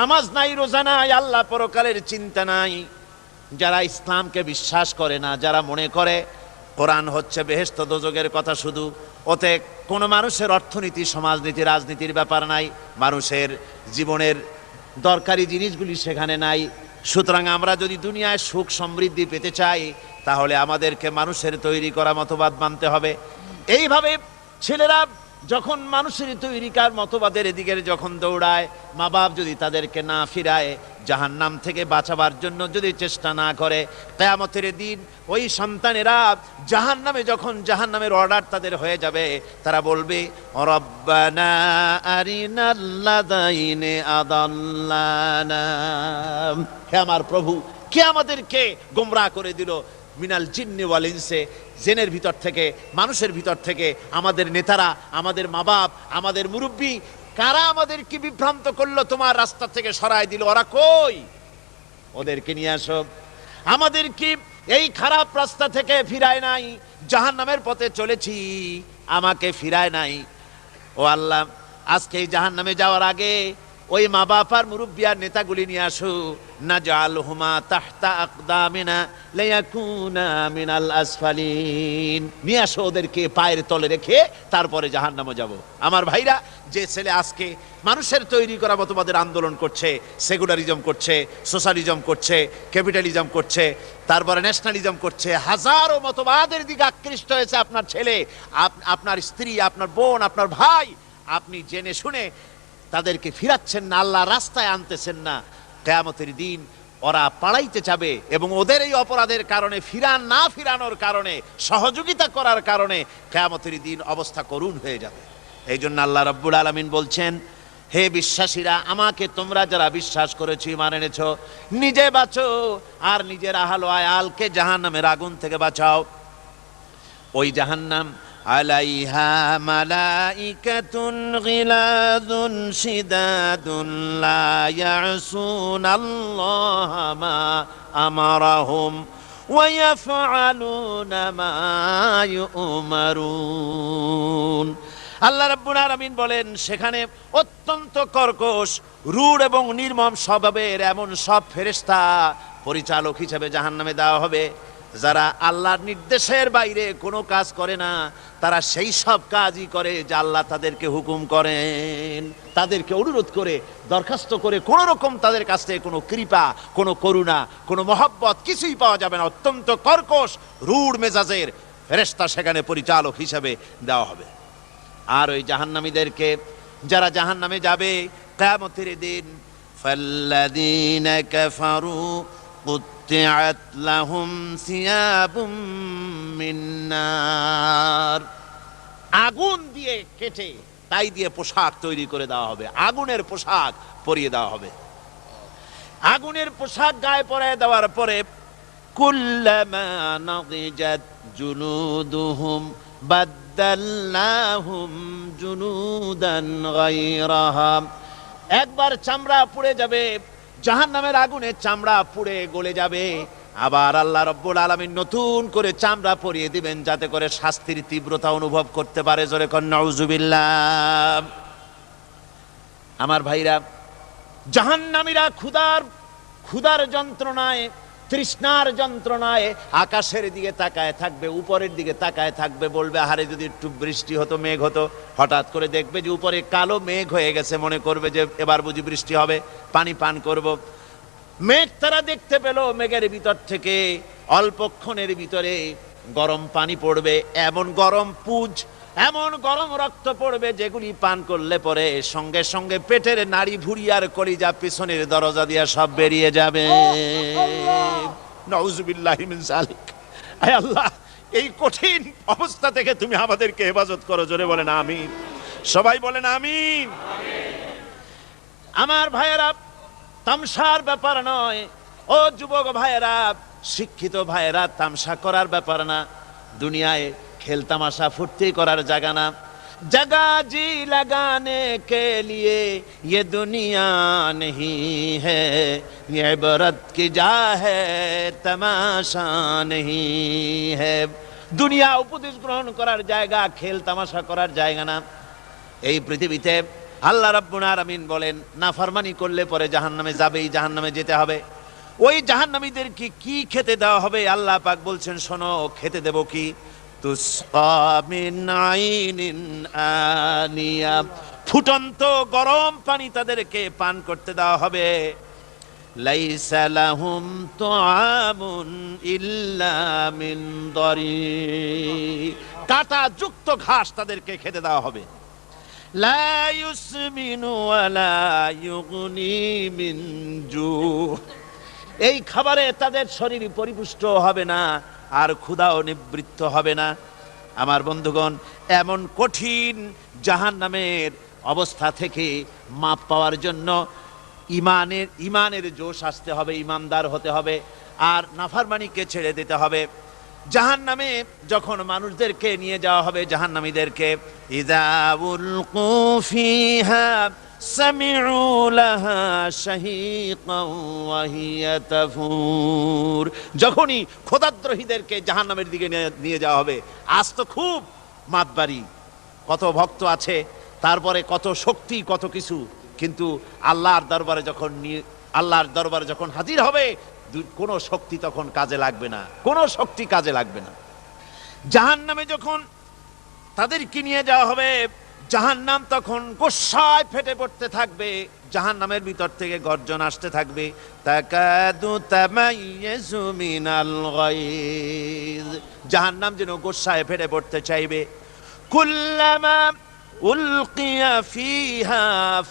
নামাজ নাই, রোজা নাই, আল্লাহ পরকালের চিন্তা নাই, যারা ইসলামকে বিশ্বাস করে না, যারা মনে করে কোরআন হচ্ছে বেহেশত দোজখের কথা শুধু, ওতে কোনো মানুষের অর্থনীতি, সমাজনীতি, রাজনীতির ব্যাপার নাই, মানুষের জীবনের দরকারি জিনিসগুলি সেখানে নাই। সুতরাং আমরা যদি দুনিয়ায় সুখ সমৃদ্ধি পেতে চাই, তাহলে আমাদেরকে মানুষের তৈরি করা মতবাদ মানতে হবে। এইভাবে ছেলেরা যখন মানুষের তৈরিকার মতবাদের দিকে যখন দৌড়ায়, মা বাপ যদি তাদেরকে না ফিরায়, জাহান্নাম থেকে বাঁচাবার জন্য যদি চেষ্টা না করে, কিয়ামতের দিন ওই সন্তানেরা জাহান্নামে, যখন জাহান্নামের অর্ডার তাদের হয়ে যাবে, তারা বলবে, রব্বানা আরিনাল্লাযাইনি আদাল্লানা, হে আমার প্রভু, কে আমাদেরকে গোমরাহ করে দিল, মিনাল জিন্নি ওয়াল ইনসে, জিনের ভিতর থেকে, মানুষের ভিতর থেকে, আমাদের নেতারা, আমাদের মা বাপ, আমাদের মুরব্বী, কারা আমাদেরকে বিভ্রান্ত করলো, তোমার রাস্তা থেকে সরায় দিল, ওরা কই? ওদেরকে নিয়ে আসো। আমাদেরকে এই খারাপ রাস্তা থেকে ফিরায় নাই, জাহান্নামের পথে চলেছি, আমাকে ফিরায় নাই। ও আল্লাহ, আজকে এই জাহান্নামে যাওয়ার আগে ওই মা বাপ আর মুরব্বী আর নেতাগুলি নিয়ে আসো। নাজআলহুমা তাহতা আকদামিনা লিয়াকুনা মিনাল আসফালিন, নিয়ে আসো ওদেরকে পায়ের তলে রেখে, তারপরে জাহান্নামে যাব। আমার ভাইরা, যে ছেলে আজকে মানুষের তৈরি করা মতবাদের আন্দোলন করছে, সেকুলারিজম করছে, সোশ্যালিজম করছে, ক্যাপিটালিজম করছে, তারপরে ন্যাশনালিজম করছে, হাজারো মতবাদের দিকে আকৃষ্ট হয়েছে আপনার ছেলে, আপনার স্ত্রী, আপনার বোন, আপনার ভাই, আপনি জেনে শুনে তাদেরকে ফিরাচ্ছেন না, আল্লাহর রাস্তায় আনতেছেন না। কিয়ামতের দিন ওরা পালাইতে যাবে, এবং ওদের এই অপরাধের কারণে, না ফিরানোর কারণে, সহযোগিতা করার কারণে কিয়ামতের দিন অবস্থা করুণ হয়ে যাবে। এই জন্য আল্লাহ রাব্বুল আলামিন বলছেন, হে বিশ্বাসীরা, আমাকে তোমরা যারা বিশ্বাস করেছো, ঈমান এনেছো, নিজে বাঁচো আর নিজের আহলো আয়ালকে জাহান্নামের আগুন থেকে বাঁচাও। ওই জাহান্নাম আলাইহা মালাইকাতুন গিলাযুন শিদাদুন লা ইয়াসুনাল্লাহা মা আমারাহুম ওয়া ইয়াফআলুনা মা ইউমারুন। আল্লাহ রাব্বুল আলামিন বলেন, সেখানে অত্যন্ত কর্কশ, রূঢ় এবং নির্মম স্বভাবের এমন সব ফেরেশতা পরিচালক হিসেবে জাহান্নামে দেওয়া হবে, যারা আল্লাহর নির্দেশের বাইরে কোনো কাজ করে না, তারা সেই সব কাজই করে যা আল্লাহ তাদেরকে হুকুম করেন। তাদেরকে অনুরোধ করে, দরখাস্ত করে কোন রকম তাদের কাছ থেকে কোনো কৃপা, কোনো করুণা, কোনো মহব্বত কিছুই পাওয়া যাবে না। অত্যন্ত কর্কশ, রূঢ় মেজাজের ফেরেশতা সেখানে পরিচালক হিসেবে দেওয়া হবে। আর ওই জাহান্নামীদেরকে, যারা জাহান্নামে যাবে কিয়ামতের দিন, ফাল্লাযীনা কাফারু কুত্তিআত লাহুম সিয়াবুম মিন নার, আগুন দিয়ে কেটে তাই দিয়ে পোশাক তৈরি করে দেওয়া হবে, আগুনের পোশাক পরিয়ে দেওয়া হবে। আগুনের পোশাক গায়ে পরায় দেওয়ার পরে, কুল্লামা নাদিজাত জুনুদুহুম বাদদালনাহুম জুনুদান গায়রাহা, একবার চামড়া পুড়ে যাবে, জাহান্নামের আগুনে চামড়া পুড়ে গলে যাবে, আবার আল্লাহ রাব্বুল আলামিন নতুন করে চামড়া পরিয়ে দিবেন, যাতে করে শাস্তির তীব্রতা অনুভব করতে পারে। জোরে কোন নাউজুবিল্লাহ। আমার ভাইরা, জাহান্নামীরা ক্ষুধার যন্ত্রণায়, তৃষ্ণার যন্ত্রণায় আকাশের দিকে তাকায় থাকবে, উপরের দিকে তাকায় থাকবে, বলবে, আহারে যদি একটু বৃষ্টি হতো, মেঘ হতো। হঠাৎ করে দেখবে যে উপরে কালো মেঘ হয়ে গেছে, মনে করবে যে এবার বুঝি বৃষ্টি হবে, পানি পান করব। মেঘ তারা দেখতে পেল, মেঘের ভিতর থেকে অল্পক্ষণের ভিতরে গরম পানি পড়বে, এমন গরম পুঁজ, এমন গরম রক্ত পড়বে, যেগুলি পান করলে পরে সঙ্গে সঙ্গে পেটের নাড়ি, ভুঁড়ি আর কলিজা পিছনের দরজা দিয়া সব বেরিয়ে যাবে। নাউজুবিল্লাহি মিন যালিক। আয় আল্লাহ, এই কঠিন অবস্থা থেকে তুমি আমাদেরকে হেফাজত করো। জোরে বলেন আমিন। সবাই বলেন আমিন। আমার ভাইয়েরা, তামসার ব্যাপার নয়। ও যুবক ভাইয়েরা, শিক্ষিত ভাইয়েরা, তামসা করার ব্যাপার না। দুনিয়ায় খেল তামাশা ফুর্তি করার জায়গা না। जगह जी लगाने के लिए ये दुनिया नहीं है, ये इबरत की जा है तमाशा नहीं है। দুনিয়া উপদেশ গ্রহণ করার জায়গা, খেল তামাশা করার জায়গা না। এই পৃথিবীতে আল্লাহ রাব্বুল আলামিন বলেন, নাফরমানি করলে পরে জাহান্নামে যাবেই, জাহান্নামে যেতে হবে। ওই জাহান্নামীদেরকে কি খেতে দেওয়া হবে? আল্লাহ পাক বলছেন, শোনো, খেতে দেব কি? তুসকা মিন আইনিন আনিয়া, ফুটন্ত গরম পানি তাদেরকে পান করতে দেওয়া হবে। লাইসা লাহুম তুআমুন ইল্লা মিন দারি, কাঁটা যুক্ত ঘাস তাদেরকে খেতে দেওয়া হবে। লা ইউসমিনু ওয়ালা ইউগনি মিন জু, এই খাবারে তাদের শরীর পরিপুষ্ট হবে না, আর ক্ষুধাও নিবৃত্ত হবে না। আমার বন্ধুগণ, এমন কঠিন জাহান্নামের অবস্থা থেকে মাপ পাওয়ার জন্য ইমানের জোশ আসতে হবে, ইমানদার হতে হবে, আর নাফরমানিকে ছেড়ে দিতে হবে। জাহান্নামে যখন মানুষদেরকে নিয়ে যাওয়া হবে, জাহান্নামীদেরকে, ইযা উলকু ফিহা সামিউ লাহা শাহীকান ওয়া হিয়া তাফুর, যখনই খোদাদ্রোহীদেরকে জাহান্নামের দিকে নিয়ে যাওয়া হবে, আজ তো খুব মাতবাড়ি, কত ভক্ত আছে, তারপরে কত শক্তি, কত কিছু, কিন্তু আল্লাহর দরবারে যখন হাজির হবে, কোনো শক্তি তখন কাজে লাগবে না, কোনো শক্তি কাজে লাগবে না। জাহান্নামে যখন তাদেরকে নিয়ে যাওয়া হবে, জাহান্নাম তখন গোসায় ফেটে পড়তে থাকবে, জাহান্নামের ভিতর থেকে গর্জন আসতে থাকবে, তাকাদু তামাইয়াজু মিনাল গায়জ, জাহান্নাম যেন গোসায় ফেটে পড়তে চাইবে। কুল্লামা উলকিয়া ফিহা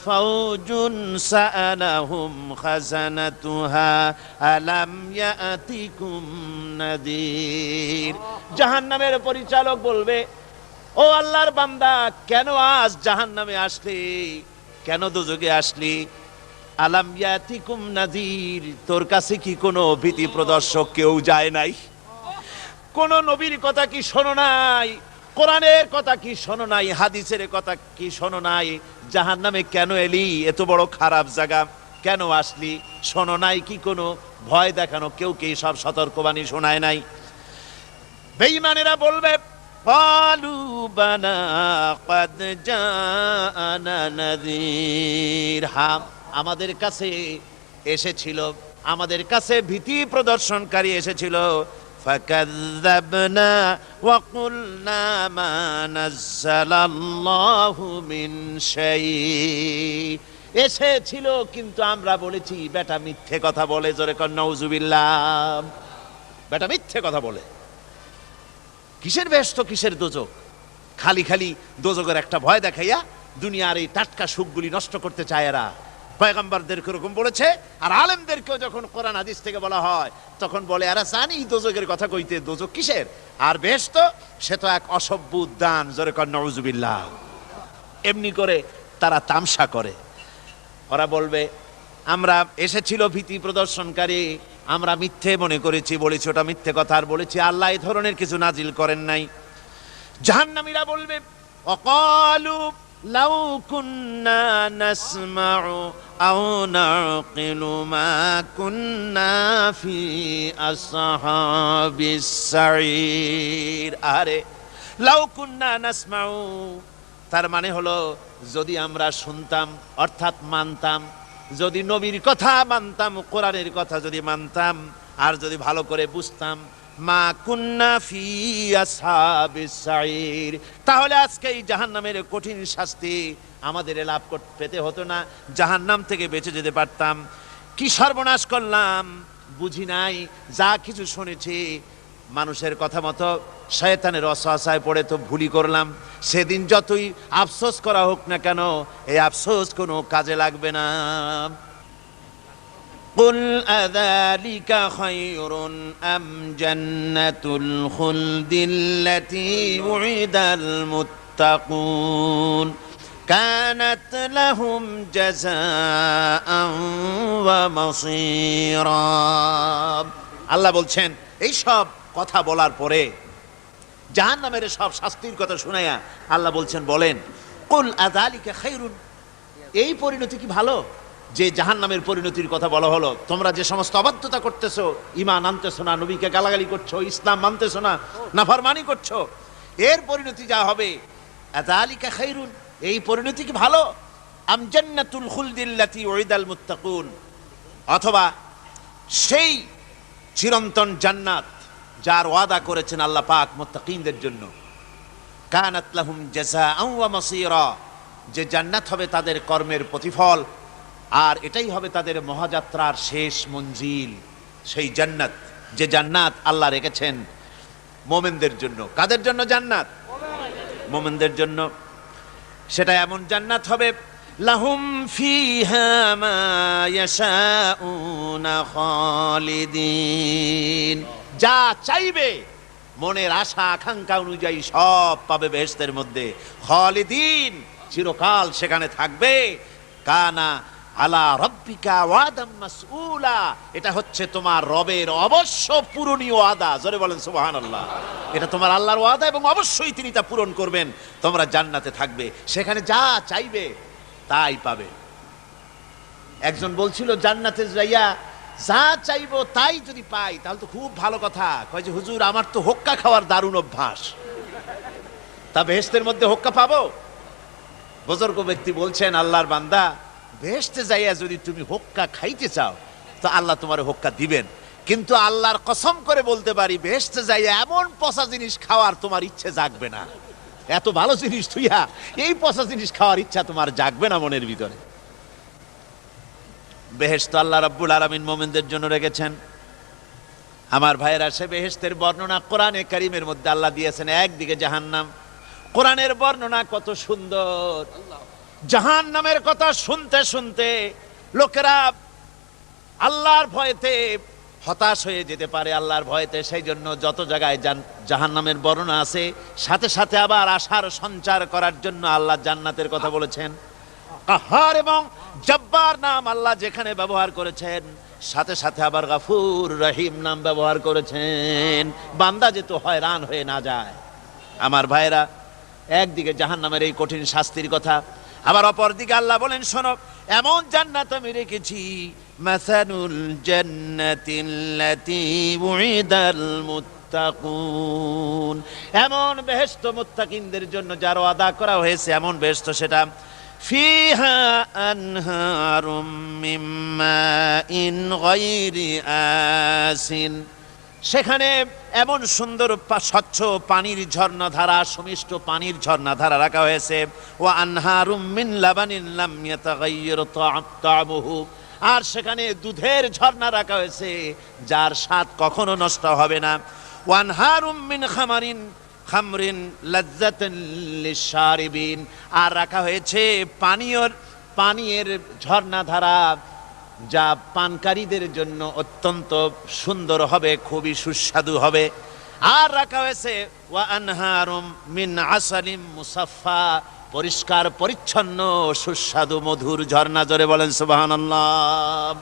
ফাওজুন সাআলাহুম খাজানাতুহা আলাম ইয়াতিকুম নাদির, জাহান্নামের পরিচালক বলবে, ও আল্লাহর বান্দা, কেন আজ জাহান্নামে আসলি, কেন দোজখে আসলি? আলাম ইয়াতিকুম নাদির, তোর কাছে কি কোনো ভীতি প্রদর্শক কেউ যায় নাই? কোন নবীর কথা কি শোনো নাই? কোরআনের কথা কি শোনো নাই? হাদিসের কথা কি শোনো নাই? জাহান্নামে কেন এলি? এত বড় খারাপ জায়গা কেন আসলি? শোনো নাই কি? কোনো ভয় দেখানো কেউ কে সব সতর্কবাণী শোনায় নাই? বেঈমানেরা বলবে, ক্বালু বালা ক্বাদ জাআনা নাযীর, হ্যাঁ, আমাদের কাছে এসেছিল, আমাদের কাছে ভীতি প্রদর্শনকারী এসেছিল। ফাকাযযাবনা ওয়া কুলনা মা নাযালাল্লাহু মিন শাই, এসেছিল কিন্তু আমরা বলেছি বেটা মিথ্যে কথা বলে। জোরে কর নাউযুবিল্লাহ। বেটা মিথ্যে কথা বলে। কিসের বেহেশত, কিসের দোজখ? খালি খালি দোজখের একটা ভয় দেখাইয়া দুনিয়ার এই টাটকা সুখগুলি নষ্ট করতে চায় এরা। পয়গম্বরদেরকে এরকম বলেছে, আর আলেমদেরকেও যখন কোরআন হাদিস থেকে বলা হয় তখন বলে, এরা জানি দোজখের কথা কইতে, দোজখ কিসের, আর বেহেশত সে তো এক অসভ্য উদ্যান। জোরে কর নাউযুবিল্লাহ। এমনি করে তারা তামসা করে। ওরা বলবে, আমরা এসেছিল ভীতি প্রদর্শনকারী, আমরা মিথ্যে মনে করেছি, বলেছি ওটা মিথ্যে কথা, আর বলেছি আল্লাহ এই ধরনের কিছু নাজিল করেন নাই। জাহান্নামীরা বলবে, ওয়াকালু লাউ কুন্না নাসমাউ আও নাকিলু মা কুন্না ফি আসহাবিস সাঈর, আরে লাউ কুন্না নাসমাউ, তার মানে হলো যদি আমরা শুনতাম, অর্থাৎ মানতাম, যদি নবীর কথা মানতাম, কোরআনের কথা যদি মানতাম, আর যদি ভালো করে বুঝতাম, মা কুন্না ফি আসহাবিস সাঈর, তাহলে আজকে এই জাহান্নামের কঠিন শাস্তি আমাদের লাভ পেতে হতো না, জাহান্নাম থেকে বেঁচে যেতে পারতাম। কি সর্বনাশ করলাম, বুঝি নাই, যা কিছু শুনেছি মানুষের কথা মতো শয়তানের ওয়াসওয়াসায় পড়ে তো ভুলই করলাম। সেদিন যতই আফসোস করা হোক না কেন, এই আফসোস কোনো কাজে লাগবে না। কুল আযালিকা খায়রুন আম জান্নাতুল খুলদিল্লাতী উইদাল মুত্তাকুন, কানাত লাহুম জাযাআন ওয়া মাসীরা। আল্লাহ বলছেন এই সব কথা বলার পরে জাহান্নামের সব শাস্তির কথা শুনাইয়া আল্লাহ বলছেন, বলেন কুল আযালিকা খায়রুন, এই পরিণতি কি ভালো? যে জাহান্নামের পরিণতির কথা বলা হলো, তোমরা যে সমস্ত অবাধ্যতা করতেছো, ঈমান আনতেছো না, নবীকে গালাগালি করছো, ইসলাম মানতেছো না, নাফরমানি করছো, এর পরিণতি যা হবে, আযালিকা খায়রুন, এই পরিণতি কি ভালো? আম জান্নাতুল খুলদিল্লাতী উইদাল মুত্তাকুন, অথবা সেই চিরন্তন জান্নাত যার ওয়াদা করেছেন আল্লাহ পাক মুত্তাকিনদের জন্য। কানাত লাহুম জাযাআন ওয়া মাসীরা, যে জান্নাত হবে তাদের কর্মের প্রতিফল, আর এটাই হবে তাদের মহাযাত্রার শেষ মঞ্জিল। সেই জান্নাত, যে জান্নাত আল্লাহ রেখেছেন মোমেনদের জন্য। কাদের জন্য জান্নাত? মোমেনদের জন্য। সেটা এমন জান্নাত হবে, লাহুম ফিহা মা ইয়াশাউনা খালিদিন, যা চাইবে মনের আশা আকাঙ্ক্ষা অনুযায়ী সব পাবে বেহেশতের মধ্যে। খালিদিন, চিরকাল সেখানে থাকবে। কানা আলা রব্বিকা ওয়াদাম মাসউলা, এটা হচ্ছে তোমার রবের অবশ্য পূরণীয় ওয়াদা। জোরে বলেন সুবহানাল্লাহ। এটা তোমার আল্লাহর ওয়াদা এবং অবশ্যই তিনি তা পূরণ করবেন। তোমরা জান্নাতে থাকবে, সেখানে যা চাইবে তাই পাবে। একজন বলছিল জান্নাতে যাইয়া যা চাইবো তাই যদি পাই তাহলে তো খুব ভালো কথা। কয় যে হুজুর আমার তো হোক্কা খাওয়ার দারুণ অভ্যাস, তা বেহেশতের মধ্যে হোক্কা পাবো? বুজুর্গ ব্যক্তি বলছেন, আল্লাহর বান্দা, বেহেশতে যাইয়া যদি তুমি হোক্কা খাইতে চাও তো আল্লাহ তোমার হোক্কা দিবেন, কিন্তু আল্লাহর কসম করে বলতে পারি বেহেশতে যাইয়া এমন পচা জিনিস খাওয়ার তোমার ইচ্ছে জাগবে না। এত ভালো জিনিস তুইয়া এই পচা জিনিস খাওয়ার ইচ্ছা তোমার জাগবে না মনের ভিতরে। বেহেশত আল্লাহ রাব্বুল আলামিন মুমিনদের জন্য রেখেছেন। আমার ভাইয়েরা, সে বেহেশতের বর্ণনা কোরআনে কারীমের মধ্যে আল্লাহ দিয়েছেন। একদিকে জাহান্নাম, কোরআনের বর্ণনা কত সুন্দর। জাহান্নামের কথা শুনতে শুনতে লোকেরা আল্লাহর ভয়েতে হতাশ হয়ে যেতে পারে, আল্লাহর ভয়েতে। সেই জন্য যত জায়গায় জাহান্নামের বর্ণনা আছে, সাথে সাথে আবার আশার সঞ্চার করার জন্য আল্লাহ জান্নাতের কথা বলেছেন। কাহার এবং জব্বার নাম আল্লাহ যেখানে ব্যবহার করেছেন, সাথে সাথে আবার গাফুর রহিম নাম ব্যবহার করেছেন, বান্দা যেত হয়রান হয়ে না যায়। আমার ভাইরা, একদিকে জাহান্নামের এই কঠিন শাস্তির কথা, আবার অপর দিকে আল্লাহ বলেন, শোনো, এমন জান্নাত আমি রেখেছি, মাসানুল জান্নাতিল্লাতী উইদাল মুত্তাকুন, এমন বেহেশত মুত্তাকিনদের জন্য যার ওয়াদা করা হয়েছে, এমন বেহেশত সেটা ফিহা আনহারুম মিন মাইন গায়রি আসিন, সেখানে এমন সুন্দর স্বচ্ছ পানির ঝর্ণাধারা, সুমিষ্ট পানির ঝর্ণাধারা রাখা হয়েছে। ওয়া আনহারুম মিন লাবানিন লাম ইয়াতাগায়্যার তা'মুহু, আর সেখানে দুধের ঝর্ণা রাখা হয়েছে যার স্বাদ কখনো নষ্ট হবে না। ওয়া আনহারুম মিন খামরিন লাজ্জাতান লিশারিবিন, আর রাখা হয়েছে পানীয়ের ঝর্ণাধারা যা পানকারীদের জন্য অত্যন্ত সুন্দর হবে, খুবই সুস্বাদু হবে। আর রাখা হয়েছে ওয়া আনহারুম মিন আসালিম মুসাফফা, পরিষ্কার পরিচ্ছন্ন সুস্বাদু মধুর ঝর্ণা। জোরে বলেন সুবহানাল্লাহ।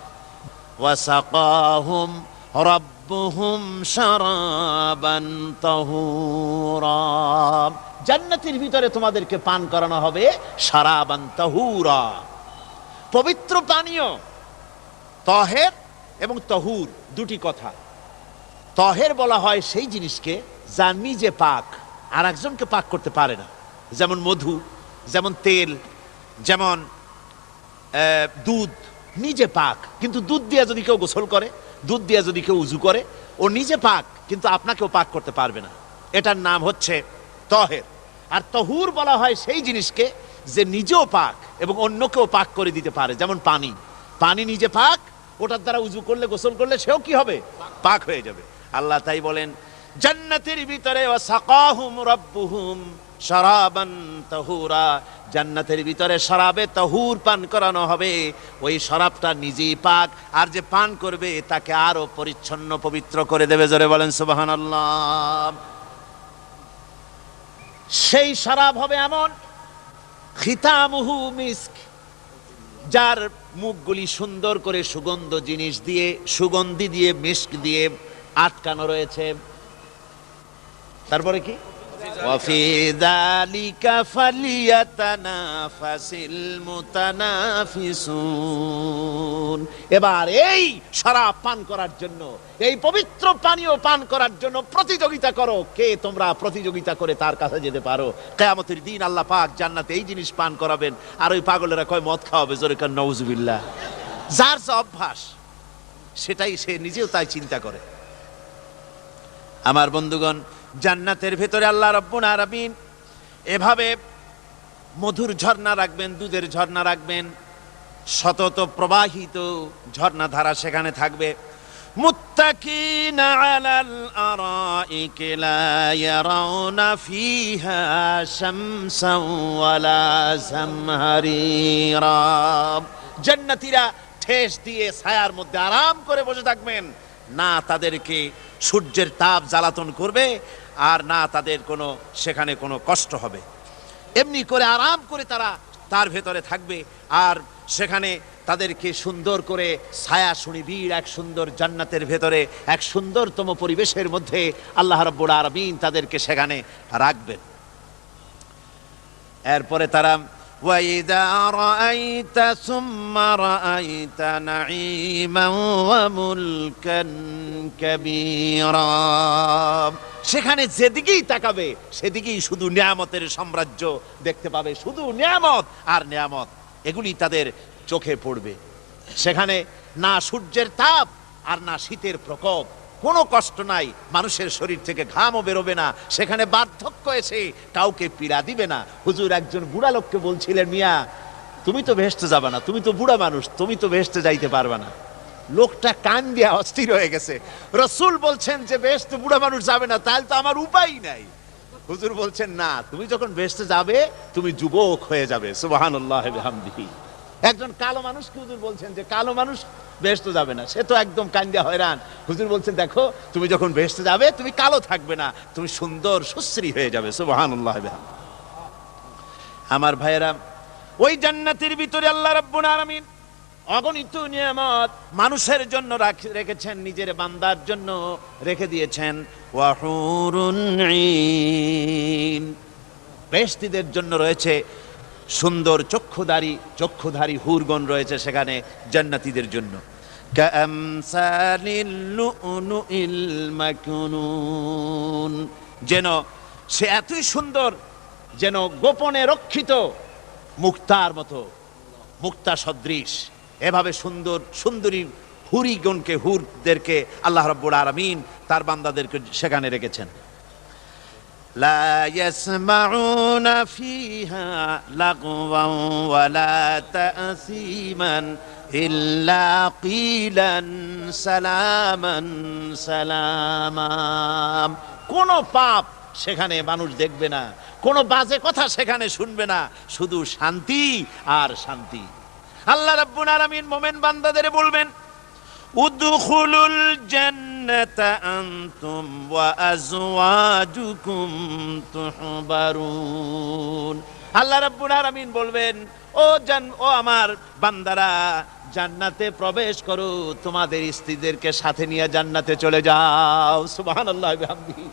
ওয়া সাকাহুম রাব্বুহুম শারাবান তাহুরা, জান্নাতের ভিতরে তোমাদেরকে পান করানো হবে শারাবান তাহুরা, পবিত্র পানীয়। তহের এবং তহুর দুটি কথা। তহের বলা হয় সেই জিনিসকে যা নিজে পাক, আর একজনকে পাক করতে পারে না, যেমন মধু, যেমন তেল, যেমন দুধ নিজে পাক, কিন্তু দুধ দিয়ে যদি কেউ গোসল করে, দুধ দিয়ে যদি কেউ উজু করে, ও নিজে পাক, কিন্তু আপনাকেও পাক করতে পারবে না। এটার নাম হচ্ছে তহের। আর তহুর বলা হয় সেই জিনিসকে যে নিজেও পাক এবং অন্যকেও পাক করে দিতে পারে, যেমন পানি। পানি নিজে পাক, ওটার দ্বারা উজু করলে, গোসল করলে সেও কি হবে? পাক হয়ে যাবে। আল্লাহ তাই বলেন জান্নাতের ভিতরে ওয়াসাকাহুম রাব্বুহুম শারাবান তাহুরা, জান্নাতের ভিতরে শরাবে তাহুর পান করানো হবে। ওই শরাবটা নিজেই পাক, আর যে পান করবে তাকে আরো পরিচ্ছন্ন পবিত্র করে দেবে। জোরে বলেন সুবহানাল্লাহ। সেই শরাব হবে এমন খিতামুহু মিস্ক, যার মুখগুলি সুন্দর করে সুগন্ধ জিনিস দিয়ে, সুগন্ধি দিয়ে, মিস্ক দিয়ে আটকানো রয়েছে। তারপরে কি? ওয়াফি যালিকা ফালিয়াতানাফাসিল মুতানাফিসুন। এবার এই শরাব পান করার জন্য, এই পবিত্র পানীয় পান করার জন্য প্রতিযোগিতা করো, কে তোমরা প্রতিযোগিতা করে তার কাছে যেতে পারো। কিয়ামতের দিন আল্লাহ পাক জান্নাতে এই জিনিস পান করাবেন, আর ওই পাগলেরা কয় মদ খাওয়াবে, জোরে কান নাউজুবিল্লাহ। যার যা অভ্যাস সেটাই সে নিজেও তাই চিন্তা করে। আমার বন্ধুগণ, জান্নাতের ভেতরে আল্লাহ রাব্বুল আলামিন এভাবে মধুর ঝর্ণা রাখবেন, দুধের ঝর্ণা রাখবেন, সতত প্রবাহিত ঝর্ণা ধারা সেখানে থাকবে। মুত্তাকিনা আলাল আরাইকি লা ইয়ারাউনা ফিহা শামসান ওয়ালা জামহারিরা। জান্নাতীরা ঠেস দিয়ে ছায়ার মধ্যে আরাম করে বসে থাকবেন, না তাদেরকে সূর্যের তাপ জ্বালাতন করবে, আর না তাদের কোনো সেখানে কোনো কষ্ট হবে। এমনি করে আরাম করে তারা তার ভেতরে থাকবে, আর সেখানে তাদেরকে সুন্দর করে ছায়া সুনিবিড় এক সুন্দর জান্নাতের ভেতরে এক সুন্দরতম পরিবেশের মধ্যে আল্লাহ রাব্বুল আলামিন তাদেরকে সেখানে রাখবেন। এরপরে তারা وَإِذَا رَأَيْتَ ثُمَّ رَأَيْتَ نَعِيمًا وَمُلْكًا كَبِيرًا। সেখানে যেদিকেই তাকাবে সেদিকেই শুধু নিয়ামতের সাম্রাজ্য দেখতে পাবে, শুধু নিয়ামত আর নিয়ামত, এগুলি তাদের চোখে পড়বে। সেখানে না সূর্যের তাপ আর না শীতের প্রকোপ, কোনো কষ্ট নাই, মানুষের শরীর থেকে ঘামও বেরোবে না, সেখানে বার্ধক্য এসে কাউকে পীড়া দিবে না। হুজুর একজন বুড়া লোককে বলছিলেন, মিয়া তুমি তো ভেস্তে যাবে না, তুমি তো বুড়া মানুষ, তুমি তো ভেস্তে যাইতে পারবে না। লোকটা কান দিয়া অস্থির হয়ে গেছে। রাসূল বলছেন যে ভেস্তে বুড়া মানুষ যাবে না, তাহলে তো আমার উপায় নাই। হুজুর বলছেন না, তুমি যখন ভেস্তে যাবে তুমি যুবক হয়ে যাবে। সুবহানাল্লাহ বিহামদিহি। একজন কালো মানুষকে হুজুর বলছেন যে কালো মানুষ বেহেশতে যাবে না, সে তো একদম কান্দিয়া হয়রান। হুজুর বলছেন দেখো তুমি যখন বেহেশতে যাবে তুমি কালো থাকবে না, তুমি সুন্দর সুশ্রী হয়ে যাবে। সুবহানাল্লাহ। আমার ভাইয়েরা, ওই জান্নাতের ভিতরে আল্লাহ রাব্বুল আলামিন অগণিত নিয়ামত মানুষের জন্য রেখেছেন, নিজের বান্দার জন্য রেখে দিয়েছেন। ওয়া হুরুন ঈন, বেহেশতীদের জন্য রয়েছে সুন্দর চক্ষুধারী হুরগণ রয়েছে সেখানে জান্নাতীদের জন্য। কামসালিল লুউলুইল মাকনুন, যেন সে এতই সুন্দর, যেন গোপনে রক্ষিত মুক্তার মতো, মুক্তা সদৃশ। এভাবে সুন্দর সুন্দরী হুরদেরকে আল্লাহ রাব্বুল আলামিন তার বান্দাদেরকে সেখানে রেখেছেন। لا يسمعون فيها لغوا ولا تأثيما إلا قيلا سلاما سلاما। কোনো পাপ সেখানে মানুষ দেখবে না, কোনো বাজে কথা সেখানে শুনবে না, শুধু শান্তি আর শান্তি। আল্লাহ রাব্বুল আলামিন মুমিন বান্দাদের বলবেন, উদখুলুল জান্নাতা আনতুম ওয়া আজওয়াজুকুম তুহবারুন। আল্লাহ রাব্বুল আলামিন বলবেন, ও আমার বান্দারা, জান্নাতে প্রবেশ করো, তোমাদের স্ত্রীদেরকে সাথে নিয়ে জান্নাতে চলে যাও। সুবহানাল্লাহ বিহামদিহি।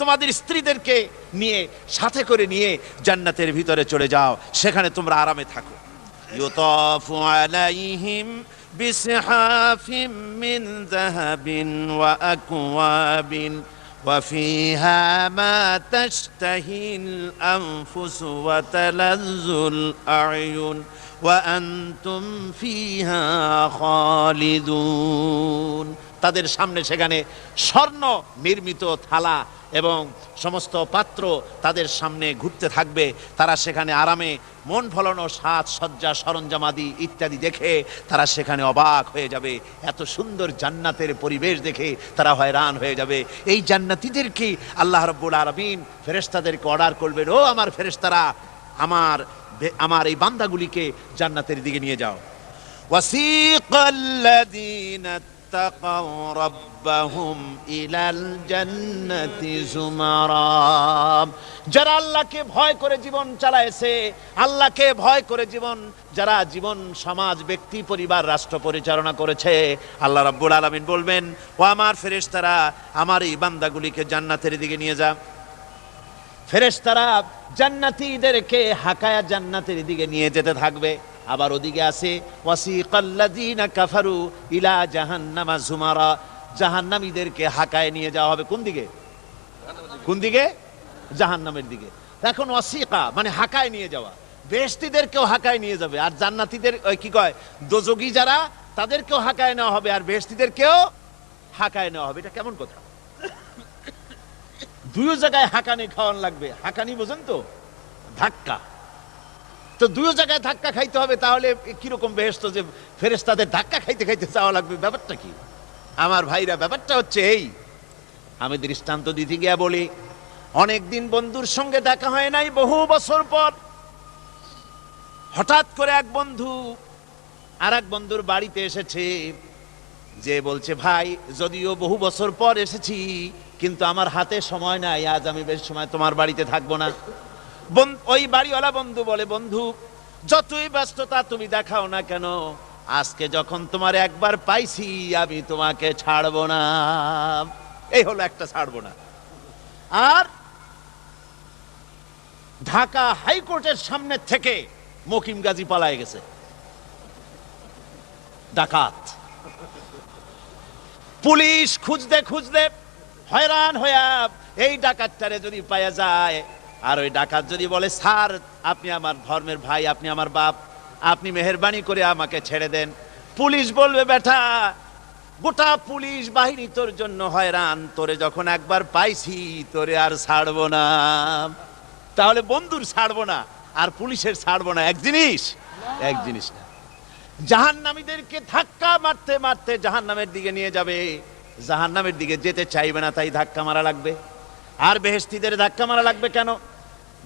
তোমাদের স্ত্রীদেরকে নিয়ে, সাথে করে নিয়ে জান্নাতের ভিতরে চলে যাও, সেখানে তোমরা আরামে থাকো। ইউতাফু আলাইহিম بسحاف من ذهب وأكواب وفيها ما تشتهي الأنفس وتلذ الأعين وأنتم فيها خالدون। তাদের সামনে সেখানে স্বর্ণ নির্মিত থালা এবং সমস্ত পাত্র তাদের সামনে ঘুরতে থাকবে। তারা সেখানে আরামে মন ভোলানো সাজ সজ্জা সরঞ্জামাদি ইত্যাদি দেখে তারা সেখানে অবাক হয়ে যাবে। এত সুন্দর জান্নাতের পরিবেশ দেখে তারা হয়রান হয়ে যাবে। এই জান্নাতীদেরকে আল্লাহ রাব্বুল আলামিন ফেরেশতাদেরকে অর্ডার করবেন, ও আমার ফেরেশতারা, আমার এই বান্দাগুলিকে জান্নাতের দিকে নিয়ে যাও। ওয়াসিকাল্লাযীনা اتقوا ربهم إلى الجنة زمرا। যারা আল্লাহকে ভয় করে জীবন চালায়ছে, আল্লাহকে ভয় করে যারা জীবন সমাজ ব্যক্তি পরিবার রাষ্ট্র পরিচালনা করেছে, আল্লাহ রাব্বুল আলামিন বলবেন, ও আমার ফেরেশতারা আমার এই বান্দাগুলিকে জান্নাতের দিকে নিয়ে যা। ফেরেশতারা জান্নাতীদেরকে হাকায়া জান্নাতের দিকে নিয়ে যেতে থাকবে। আবার ওদিকে আছে ওয়াসিকাল্লাযীনা কাফারু ইলা জাহান্নামা যুমারা, জাহান্নামীদেরকে হাকায় নিয়ে যাওয়া হবে কোন দিকে? কোন দিকে? জাহান্নামের দিকে। এখন ওয়াসিকা মানে হাকায় নিয়ে যাওয়া, বেহেশতীদেরকেও হাকায় নিয়ে যাবে, আর জান্নাতীদের ওই কি কয় দোজখী যারা তাদেরকেও হাকায় নেওয়া হবে, আর বেহেশতীদেরকেও হাকায় নেওয়া হবে। এটা কেমন কথা? দুই জায়গায় হাকানি খাওয়ান লাগবে। হাকানি বোঝেন তো? ধাক্কা। তো দুই জায়গায় ধাক্কা খাইতে হবে, তাহলে কিরকম বেহেশত যে ফেরেশতাদের ধাক্কা খাইতে খাইতে যাওয়া লাগবে, ব্যাপারটা কি? আমার ভাইরা, ব্যাপারটা হচ্ছে এই, আমি দৃষ্টান্ত দিতে গিয়া বলি, অনেকদিন বন্ধুর সঙ্গে দেখা হয় নাই, বহু বছর পর হঠাৎ করে এক বন্ধু আর এক বন্ধুর বাড়িতে এসেছে, যে বলছে, ভাই যদিও বহু বছর পর এসেছি কিন্তু আমার হাতে সময় নাই, আজ আমি বেশ সময় তোমার বাড়িতে থাকবো না। ওই বাড়িওয়ালা বন্ধু বলে, বন্ধু যতই ব্যস্ততা তুমি দেখাও না কেন, আজকে যখন তোমার একবার পাইছি আমি তোমাকে ছাড়বো না। এই হলো একটা ছাড়বো না। আর ঢাকা হাইকোর্টের সামনে থেকে মকিম গাজী পালায় গেছে, ডাকাত। পুলিশ খুঁজতে খুঁজতে হয়রান হইয়া এই ডাকাতটারে যদি পাওয়া যায়, আর ওই ডাকাত যদি বলে, স্যার আপনি আমার ধর্মের ভাই, আপনি আমার বাপ, আপনি মেহেরবানি করে আমাকে ছেড়ে দেন, পুলিশ বলবে, বেটা গোটা পুলিশ বাহিনী তোর জন্য হয়রান, তোরে যখন একবার পাইছি তোরে আর ছাড়বো না। তাহলে বন্ধুর ছাড়বো না আর পুলিশের ছাড়বো না এক জিনিস? এক জিনিস না। জাহান্নামীদেরকে ধাক্কা মারতে মারতে জাহান্নামের দিকে নিয়ে যাবে, জাহান্নামের দিকে যেতে চাইবে না, তাই ধাক্কা মারা লাগবে। আর বেহেশতীদের ধাক্কা মারা লাগবে কেন?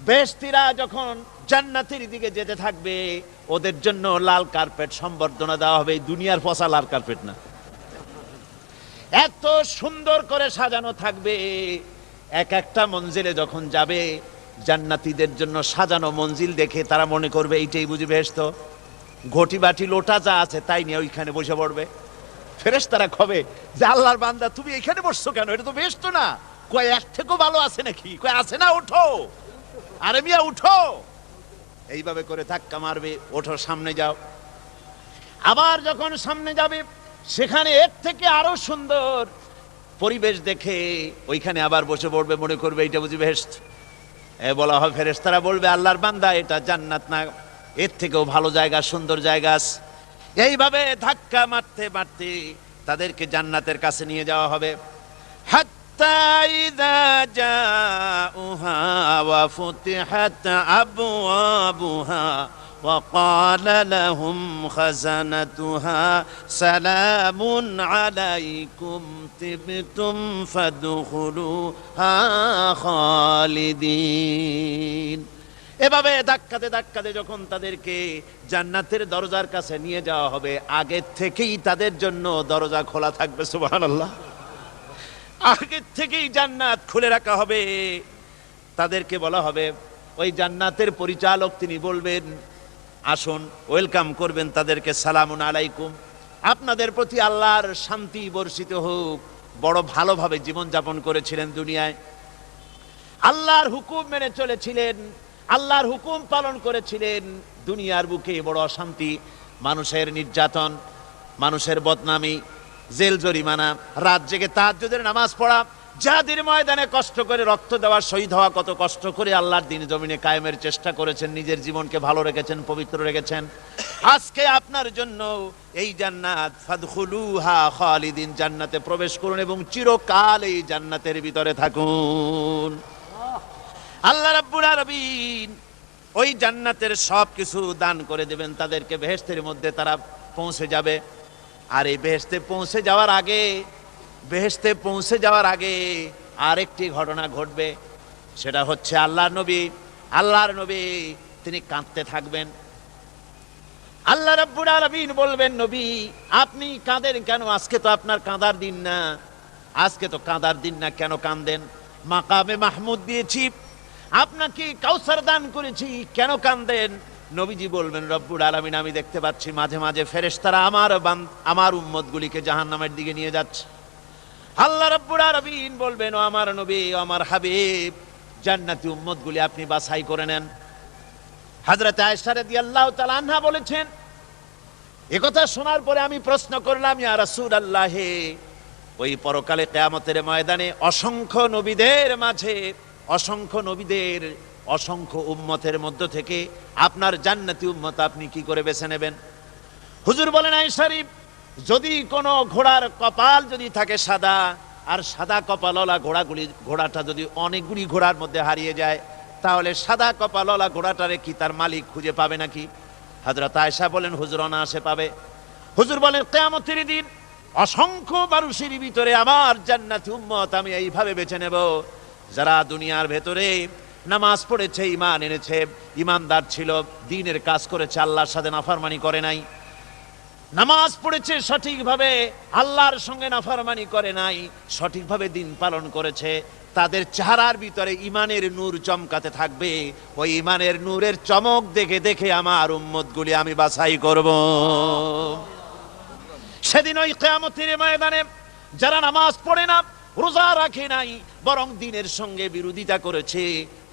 বেহেশতীরা যখন জান্নাতের দিকে যেতে থাকবে, ওদের জন্য লাল কার্পেট সম্বর্ধনা দেওয়া হবে। দুনিয়ার পচা লাল কার্পেট না, এত সুন্দর করে সাজানো থাকবে। এক একটা মঞ্জিলে যখন যাবে, জান্নাতীদের জন্য সাজানো মঞ্জিল দেখে তারা মনে করবে এইটাই বুঝি বেহেশত। ঘটি বাটি লোটা যা আছে তাই নিয়ে ওইখানে বসে পড়বে। ফেরেশতারা কবে যে, আল্লাহর বান্দা তুমি এখানে বসছো কেন? এটা তো বেহেশত না। কয় এর থেকেও ভালো আছে নাকি? কয় আছে না, ওঠো, আরে মিয়া উঠো। এইভাবে করে ধাক্কা মারবে, ওঠো সামনে যাও। আবার যখন সামনে যাবে, সেখানে এর থেকে আরো সুন্দর পরিবেশ দেখে ওইখানে আবার বসে পড়বে, মনে করবে এইটা বুঝি বেহেশত। বলা হয়, ফেরেশতারা বলবে, আল্লাহর বান্দা এটা জান্নাত না, এর থেকেও ভালো জায়গা, সুন্দর জায়গা। এইভাবে ধাক্কা মারতে মারতে তাদেরকে জান্নাতের কাছে নিয়ে যাওয়া হবে। হাত্তা ইযা জাউহা ওয়া ফুতিহাত আবওয়াবুহা ওয়া ক্বালা লাহুম খাযানাতুহা সালামুন আলাইকুম তিবতুম ফাদখুলুহা খালিদিন। এভাবে ধাক্কাতে ধাক্কাতে যখন তাদেরকে জান্নাতের দরজার কাছে নিয়ে যাওয়া হবে, আগে থেকেই তাদের জন্য দরজা খোলা থাকবে। সুবহানাল্লাহ। আগে থেকেই জান্নাত খুলে রাখা হবে। তাদেরকে বলা হবে, ওই জান্নাতের পরিচালক তিনি বলবেন, আসুন, ওয়েলকাম করবেন তাদেরকে, সালামুন আলাইকুম, আপনাদের প্রতি আল্লাহর শান্তি বর্ষিত হোক। বড় ভালোভাবে জীবন যাপন করেছিলেন দুনিয়ায়, আল্লাহর হুকুম মেনে চলেছিলেন, আল্লাহর হুকুম পালন করেছিলেন। দুনিয়ার বুকে বড় অশান্তি, মানুষের নির্যাতন, মানুষের বদনামি, জেল জরিমানা, রাত জেগে তাহাজ্জুদের নামাজ পড়া, জিহাদের ময়দানে কষ্ট করে রক্ত দেওয়া, শহীদ হওয়া, কত কষ্ট করে আল্লাহর দ্বীন জমিনে কায়েমের চেষ্টা করেছেন, নিজের জীবনকে ভালো রেখেছেন, পবিত্র রেখেছেন। আজকে আপনার জন্য এই জান্নাত, ফাদখুলুহা খালিদিন, জান্নাতে প্রবেশ করুন এবং চিরকাল এই জান্নাতের ভিতরে থাকুন। আল্লাহ রাব্বুল আলামিন ওই জান্নাতের সব কিছু দান করে দেবেন তাদেরকে। বেহেশতের মধ্যে তারা পৌঁছে যাবে। আর এই বেহেশতে পৌঁছে যাওয়ার আগে আরেকটি ঘটনা ঘটবে। সেটা হচ্ছে আল্লাহর নবী তিনি কাঁদতে থাকবেন। আল্লাহ রাব্বুল আলামিন বলবেন, নবী আপনি কাঁদেন কেন? আজকে তো আপনার কাঁদার দিন না, আজকে তো কাঁদার দিন না, কেন কাঁদেন? মাকামে মাহমুদ দিয়েছি, আপনাকে কাউসার দান করেছি, কেন কাঁদেন? নবীজি বলবেন, রব্বুল আলামিন আমি দেখতে পাচ্ছি মাঝে মাঝে ফেরেশতারা আমার উম্মতগুলিকে জাহান্নামের দিকে নিয়ে যাচ্ছে। আল্লাহ রাব্বুল আলামিন বলবেন, ও আমার নবী, ও আমার হাবিব, জান্নাতি উম্মতগুলি আপনি বাছাই করে নেন। হযরত আয়েশা রাদিয়াল্লাহু তাআলা আনহা বলেছেন, একথা শোনার পরে আমি প্রশ্ন করলাম, ইয়া রাসূলুল্লাহ, ওই পরকালে কিয়ামতের ময়দানে অসংখ্য নবীদের মাঝে, অসংখ্য নবীদের অসংখ্য উম্মতের মধ্য থেকে আপনার জান্নাতি উম্মত আপনি কি করে বেছে নেবেন? হুজুর বলেন, আয়েশা শরীফ, যদি কোনো ঘোড়ার কপাল যদি থাকে সাদা, আর সাদা কপালওয়ালা ঘোড়াটা যদি অনেকগুলি ঘোড়ার মধ্যে হারিয়ে যায়, তাহলে সাদা কপালওয়ালা ঘোড়াটারে কি তার মালিক খুঁজে পাবে নাকি? হযরত আয়েশা বলেন, হুজুর অনায়াসে পাবে। হুজুর বলেন, কিয়ামতের দিন অসংখ্য মানুষের ভিতরে আমার জান্নাতি উম্মত আমি এইভাবে বেছে নেব, যারা দুনিয়ার ভেতরে নামাজ পড়েছে, ঈমান এনেছে, ঈমানদার ছিল, দ্বীনের কাজ করেছে, আল্লাহর সাথে নাফরমানি করে নাই। নামাজ পড়েছে সঠিকভাবে, আল্লাহর সঙ্গে নাফরমানি করে নাই, সঠিকভাবে দিন পালন করেছে, তাদের চেহারার ভিতরে ঈমানের নূর চমকাতে থাকবে। ওই ঈমানের নূরের চমক দেখে দেখে আমার উম্মতগুলি আমি বাছাই করব। সেদিন ওই কিয়ামতের ময়দানে যারা নামাজ পড়ে না, রোজা রাখে নাই, বরং দ্বীনের সঙ্গে বিরোধিতা করেছে,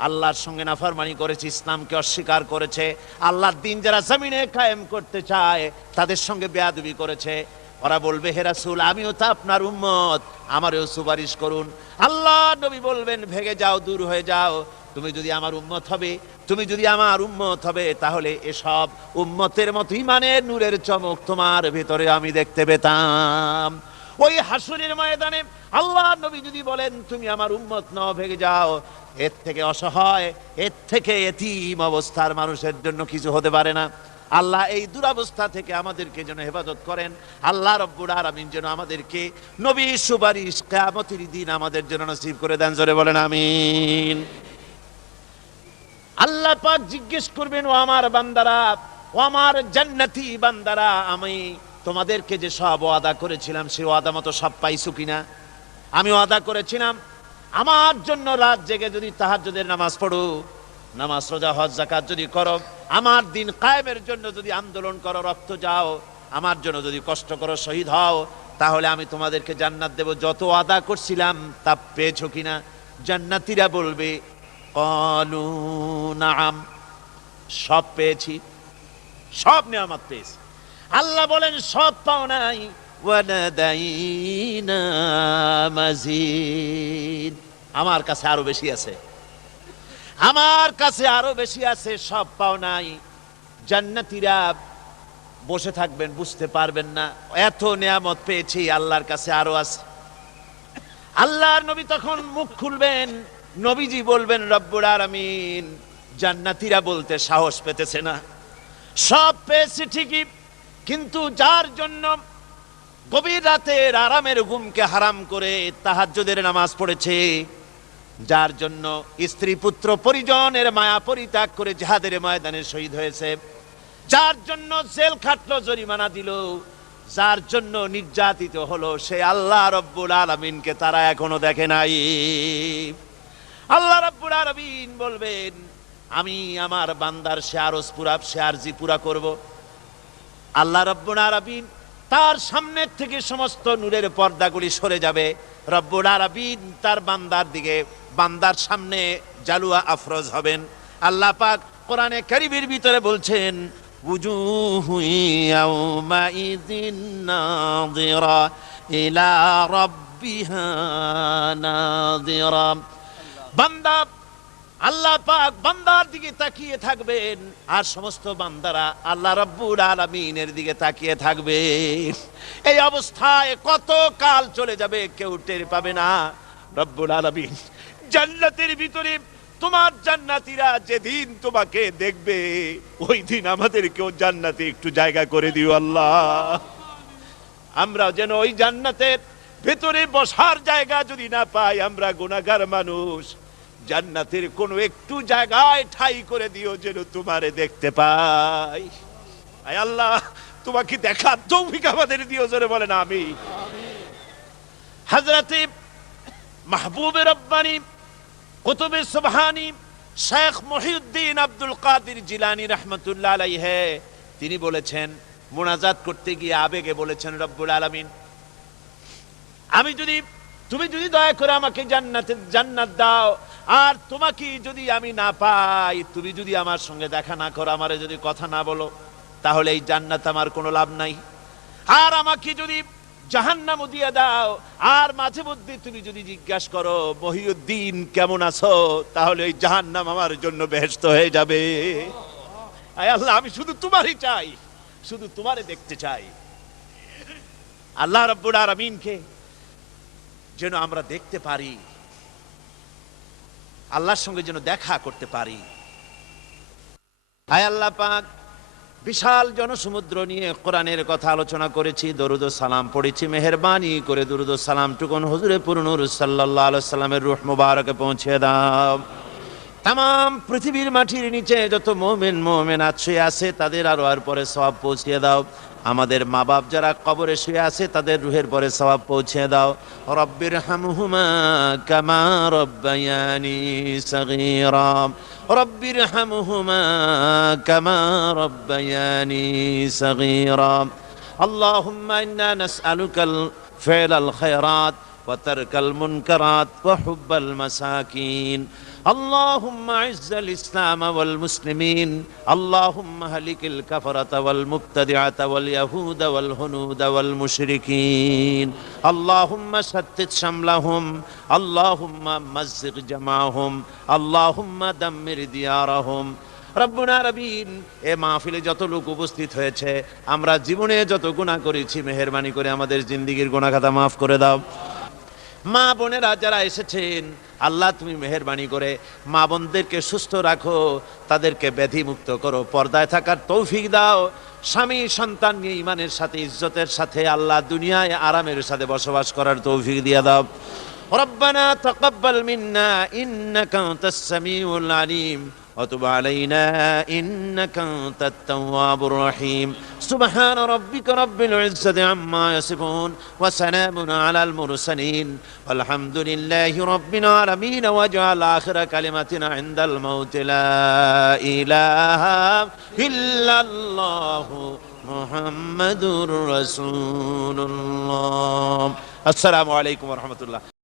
আল্লাহর সঙ্গে নাফরমানি করেছে, ইসলামকে অস্বীকার করেছে, আল্লাহর দ্বীন যারা জমিনে কায়েম করতে চায় তাদের সঙ্গে বেয়াদবি করেছে, ওরা বলবে, হে রাসূল আমিও তো আপনার উম্মত, আমারও সুপারিশ করুন। আল্লাহ নবী বলবেন, ভেগে যাও, দূর হয়ে যাও, তুমি যদি আমার উম্মত হবে, তুমি যদি আমার উম্মত হবে, তাহলে এসব উম্মতের মতো ঈমানের নূরের চমক তোমার ভেতরে আমি দেখতে পেতাম। ওই হাসরের ময়দানে আল্লাহ নবী যদি বলেন, তুমি আমার উম্মত নও, ভেগে যাও, এর থেকে অসহায়, এর থেকে এতিম অবস্থার মানুষের জন্য কিছু হতে পারে না। আল্লাহ এই দুরবস্থা থেকে আমাদেরকে যেন হেফাজত করেন। আল্লাহ রব্বুল আলামিন যেন আমাদেরকে নবীর সুপারিশ কিয়ামতের দিন আমাদের জন্য নসিব করে দেন। জোরে বলেন আমিন। আল্লাহ পাক জিজ্ঞেস করবেন, ও আমার বান্দারা, ও আমার জান্নাতি বান্দারা, আমি তোমাদেরকে যে সব ওয়াদা করেছিলাম সেই ওয়াদা মতো সব পাইছো কিনা? আমি ওয়াদা করেছিলাম আমার জন্য রাত জেগে যদি তাহাজ্জুদের নামাজ পড়ো, নামাজ রোজা হজ যাকাত যদি করো, আমার দিন কায়েমের জন্য যদি আন্দোলন করো, রক্ত যাও, আমার জন্য যদি কষ্ট করো, শহীদ হও, তাহলে আমি তোমাদেরকে জান্নাত দেব। যত ওয়াদা করছিলাম তা পেয়েছো কিনা? জান্নাতীরা বলবে, ক্বালু নাআম, সব পেয়েছি, সব নিয়ামত পেয়েছি। আল্লাহ বলেন, সব পাও নাই, ওয়ালাদাইনা মাজিদ, আমার কাছে আরো বেশি আছে, আমার কাছে আরো বেশি আছে, সব পাও নাই। জান্নাতীরা বসে থাকবেন, বুঝতে পারবেন না, এত নিয়ামত পেয়েছি, আল্লাহর কাছে আরো আছে। আল্লাহর নবী তখন মুখ খুলবেন, নবীজি বলবেন, রব্বুল আলামিন, জান্নাতীরা বলতে সাহস পেতেছে না, সব পেয়েছি ঠিকই, কিন্তু যার জন্য গভীর রাতের আরামের ঘুমকে হারাম করে তাহাজ্জুদের নামাজ পড়েছে, যার জন্য স্ত্রী পুত্র পরিজনের মায়া পরিত্যাগ করে জিহাদের ময়দানে শহীদ হয়েছে, যার জন্য জেল খাটলো, জরিমানা দিল, যার জন্য নির্যাতিত হলো, সে আল্লাহ রব্বুল আলামিনকে তারা এখনো দেখে নাই। আল্লাহ রব্বুল আলামিন বলবেন, আমি আমার বান্দার সে আরজ পুরা, সে আরজি পুরা করব। আল্লাহ রব্বুল আলামিন তার সামনের থেকে সমস্ত নূরের পর্দাগুলি সরে যাবে, রব্বুল আলামিন তার বান্দার দিকে, বান্দার সামনে জালুয়া আফরোজ হবেন। আল্লাহ পাক কোরআনে কারীমের ভিতরে বলছেন, উজুহু ইয়াউমাইযিন নাযিরা ইলা রাব্বিহা নাযিরা। বান্দা, আল্লাহ পাক বান্দার দিকে তাকিয়ে থাকবেন, আর সমস্ত বান্দারা আল্লাহ রাব্বুল আলামিনের দিকে তাকিয়ে থাকবে। এই অবস্থায় কত কাল চলে যাবে কেউ টের পাবে না। রব্বুল আলামিন জান্নাতের ভিতরে তোমার জান্নাতীরা যেদিন তোমাকে দেখবে, ওই দিন আমাদেরকেও জান্নাতে একটু জায়গা করে দিও আল্লাহ। আমরা যেন ওই জান্নাতের ভেতরে বসার জায়গা যদি না পাই, আমরা গুনাহগার মানুষ, জান্নাতের কোনো একটু জায়গায় ঠাই করে দিও যেন তোমারে দেখতে পাই। আয় আল্লাহ, তোমাকে দেখার তৌফিক আমাদের দিও, জোরে বলেন আমিন। হযরতে মাহবুবে রব্বানি কুতুবে সুবহানি শেখ মহিউদ্দিন আব্দুল কাদের জিলানী রাহমাতুল্লাহ আলাইহি তিনি বলেছেন, মুনাজাত করতে গিয়ে আবেগে বলেছেন, রব্বুল আলামিন, তুমি যদি দয়া করে আমাকে জান্নাত দাও, আর তোমাকে যদি আমি না পাই, তুমি যদি আমার সঙ্গে দেখা না করো, আমারে যদি কথা না বলো, তাহলে এই জান্নাত আমার কোনো লাভ নাই। আর আমাকে যদি জাহান্নাম দিয়ে দাও, আর মাঝে মধ্যে তুমি যদি জিজ্ঞাসা করো মহিউদ্দিন কেমন আছো, তাহলে এই জাহান্নাম আমার জন্য বেহেশত হয়ে যাবে। আয় আল্লাহ, আমি শুধু তোমারই চাই, শুধু তোমারে দেখতে চাই। আল্লাহ রাব্বুল আলামিনকে যেন আমরা দেখতে পারি, আল্লাহর সঙ্গে যেন দেখা করতে পারি। আয় আল্লাহ পাক, বিশাল জনসমুদ্র নিয়ে কোরআনের কথা আলোচনা করেছি, দরুদ ও সালাম পড়েছি, মেহেরবানি করে দরুদ ও সালাম টুকুন হুজুরে পুরনুর সাল্লাল্লাহু আলাইহি সাল্লামের রূহ মুবারকে পৌঁছে দাও। তাম পৃথিবীর মাটির নিচে যত মুমিন মুমিনাত শুয়ে আছে, তাদের আর পরে সওয়াব পৌঁছে দাও। আমাদের মা বাপ যারা কবরে শুয়ে আছে, তাদের রুহের পরে সওয়াব পৌঁছে দাও। রব্বির হামহুমা কামা রব্বায়ানি সগীরা, রব্বির হামহুমা কামা রব্বায়ানি সগীরা। আল্লাহুম্মা ইন্না নাসআলুকাল ফি'লাল খায়রাত ওয়া তারকাল মুনকারাত ওয়া হুব্বাল মাসাকিন। اللهم اعز الاسلام والمسلمين، اللهم اهلك الكفرة والمبتدعة واليهود والهنود والمشركين، اللهم شتت شملهم، اللهم مزق جمعهم، اللهم دمر ديارهم। রব্বুনা রবিন, এ মাহফিলে যত লোক উপস্থিত হয়েছে, আমরা জীবনে যত গুনাহ করেছি, মেহেরবানি করে আমাদের জিন্দেগীর গুনাহ খাতা মাফ করে দাও। মা বোনেরা যারা এসেছেন, আল্লাহ তুমি মেহেরবানি করে মা বোনদেরকে সুস্থ রাখো, তাদেরকে ব্যাধি মুক্ত করো, পর্দায় থাকার তৌফিক দাও। স্বামী সন্তান নিয়ে ইমানের সাথে ইজ্জতের সাথে আল্লাহ দুনিয়ায় আরামের সাথে বসবাস করার তৌফিক দিয়ে দাও। রব্বানা তাকাব্বাল মিন্না ইন্নাকা আনতাস সামিউল আলিম وتب علينا إنك أنت التواب الرحيم. سبحان ربك رب العزة عما يصفون وسلام على المرسلين والحمد لله رب العالمين. واجعل آخر كلمتنا عند الموت لا إله إلا الله محمد رسول الله. السلام عليكم ورحمة الله.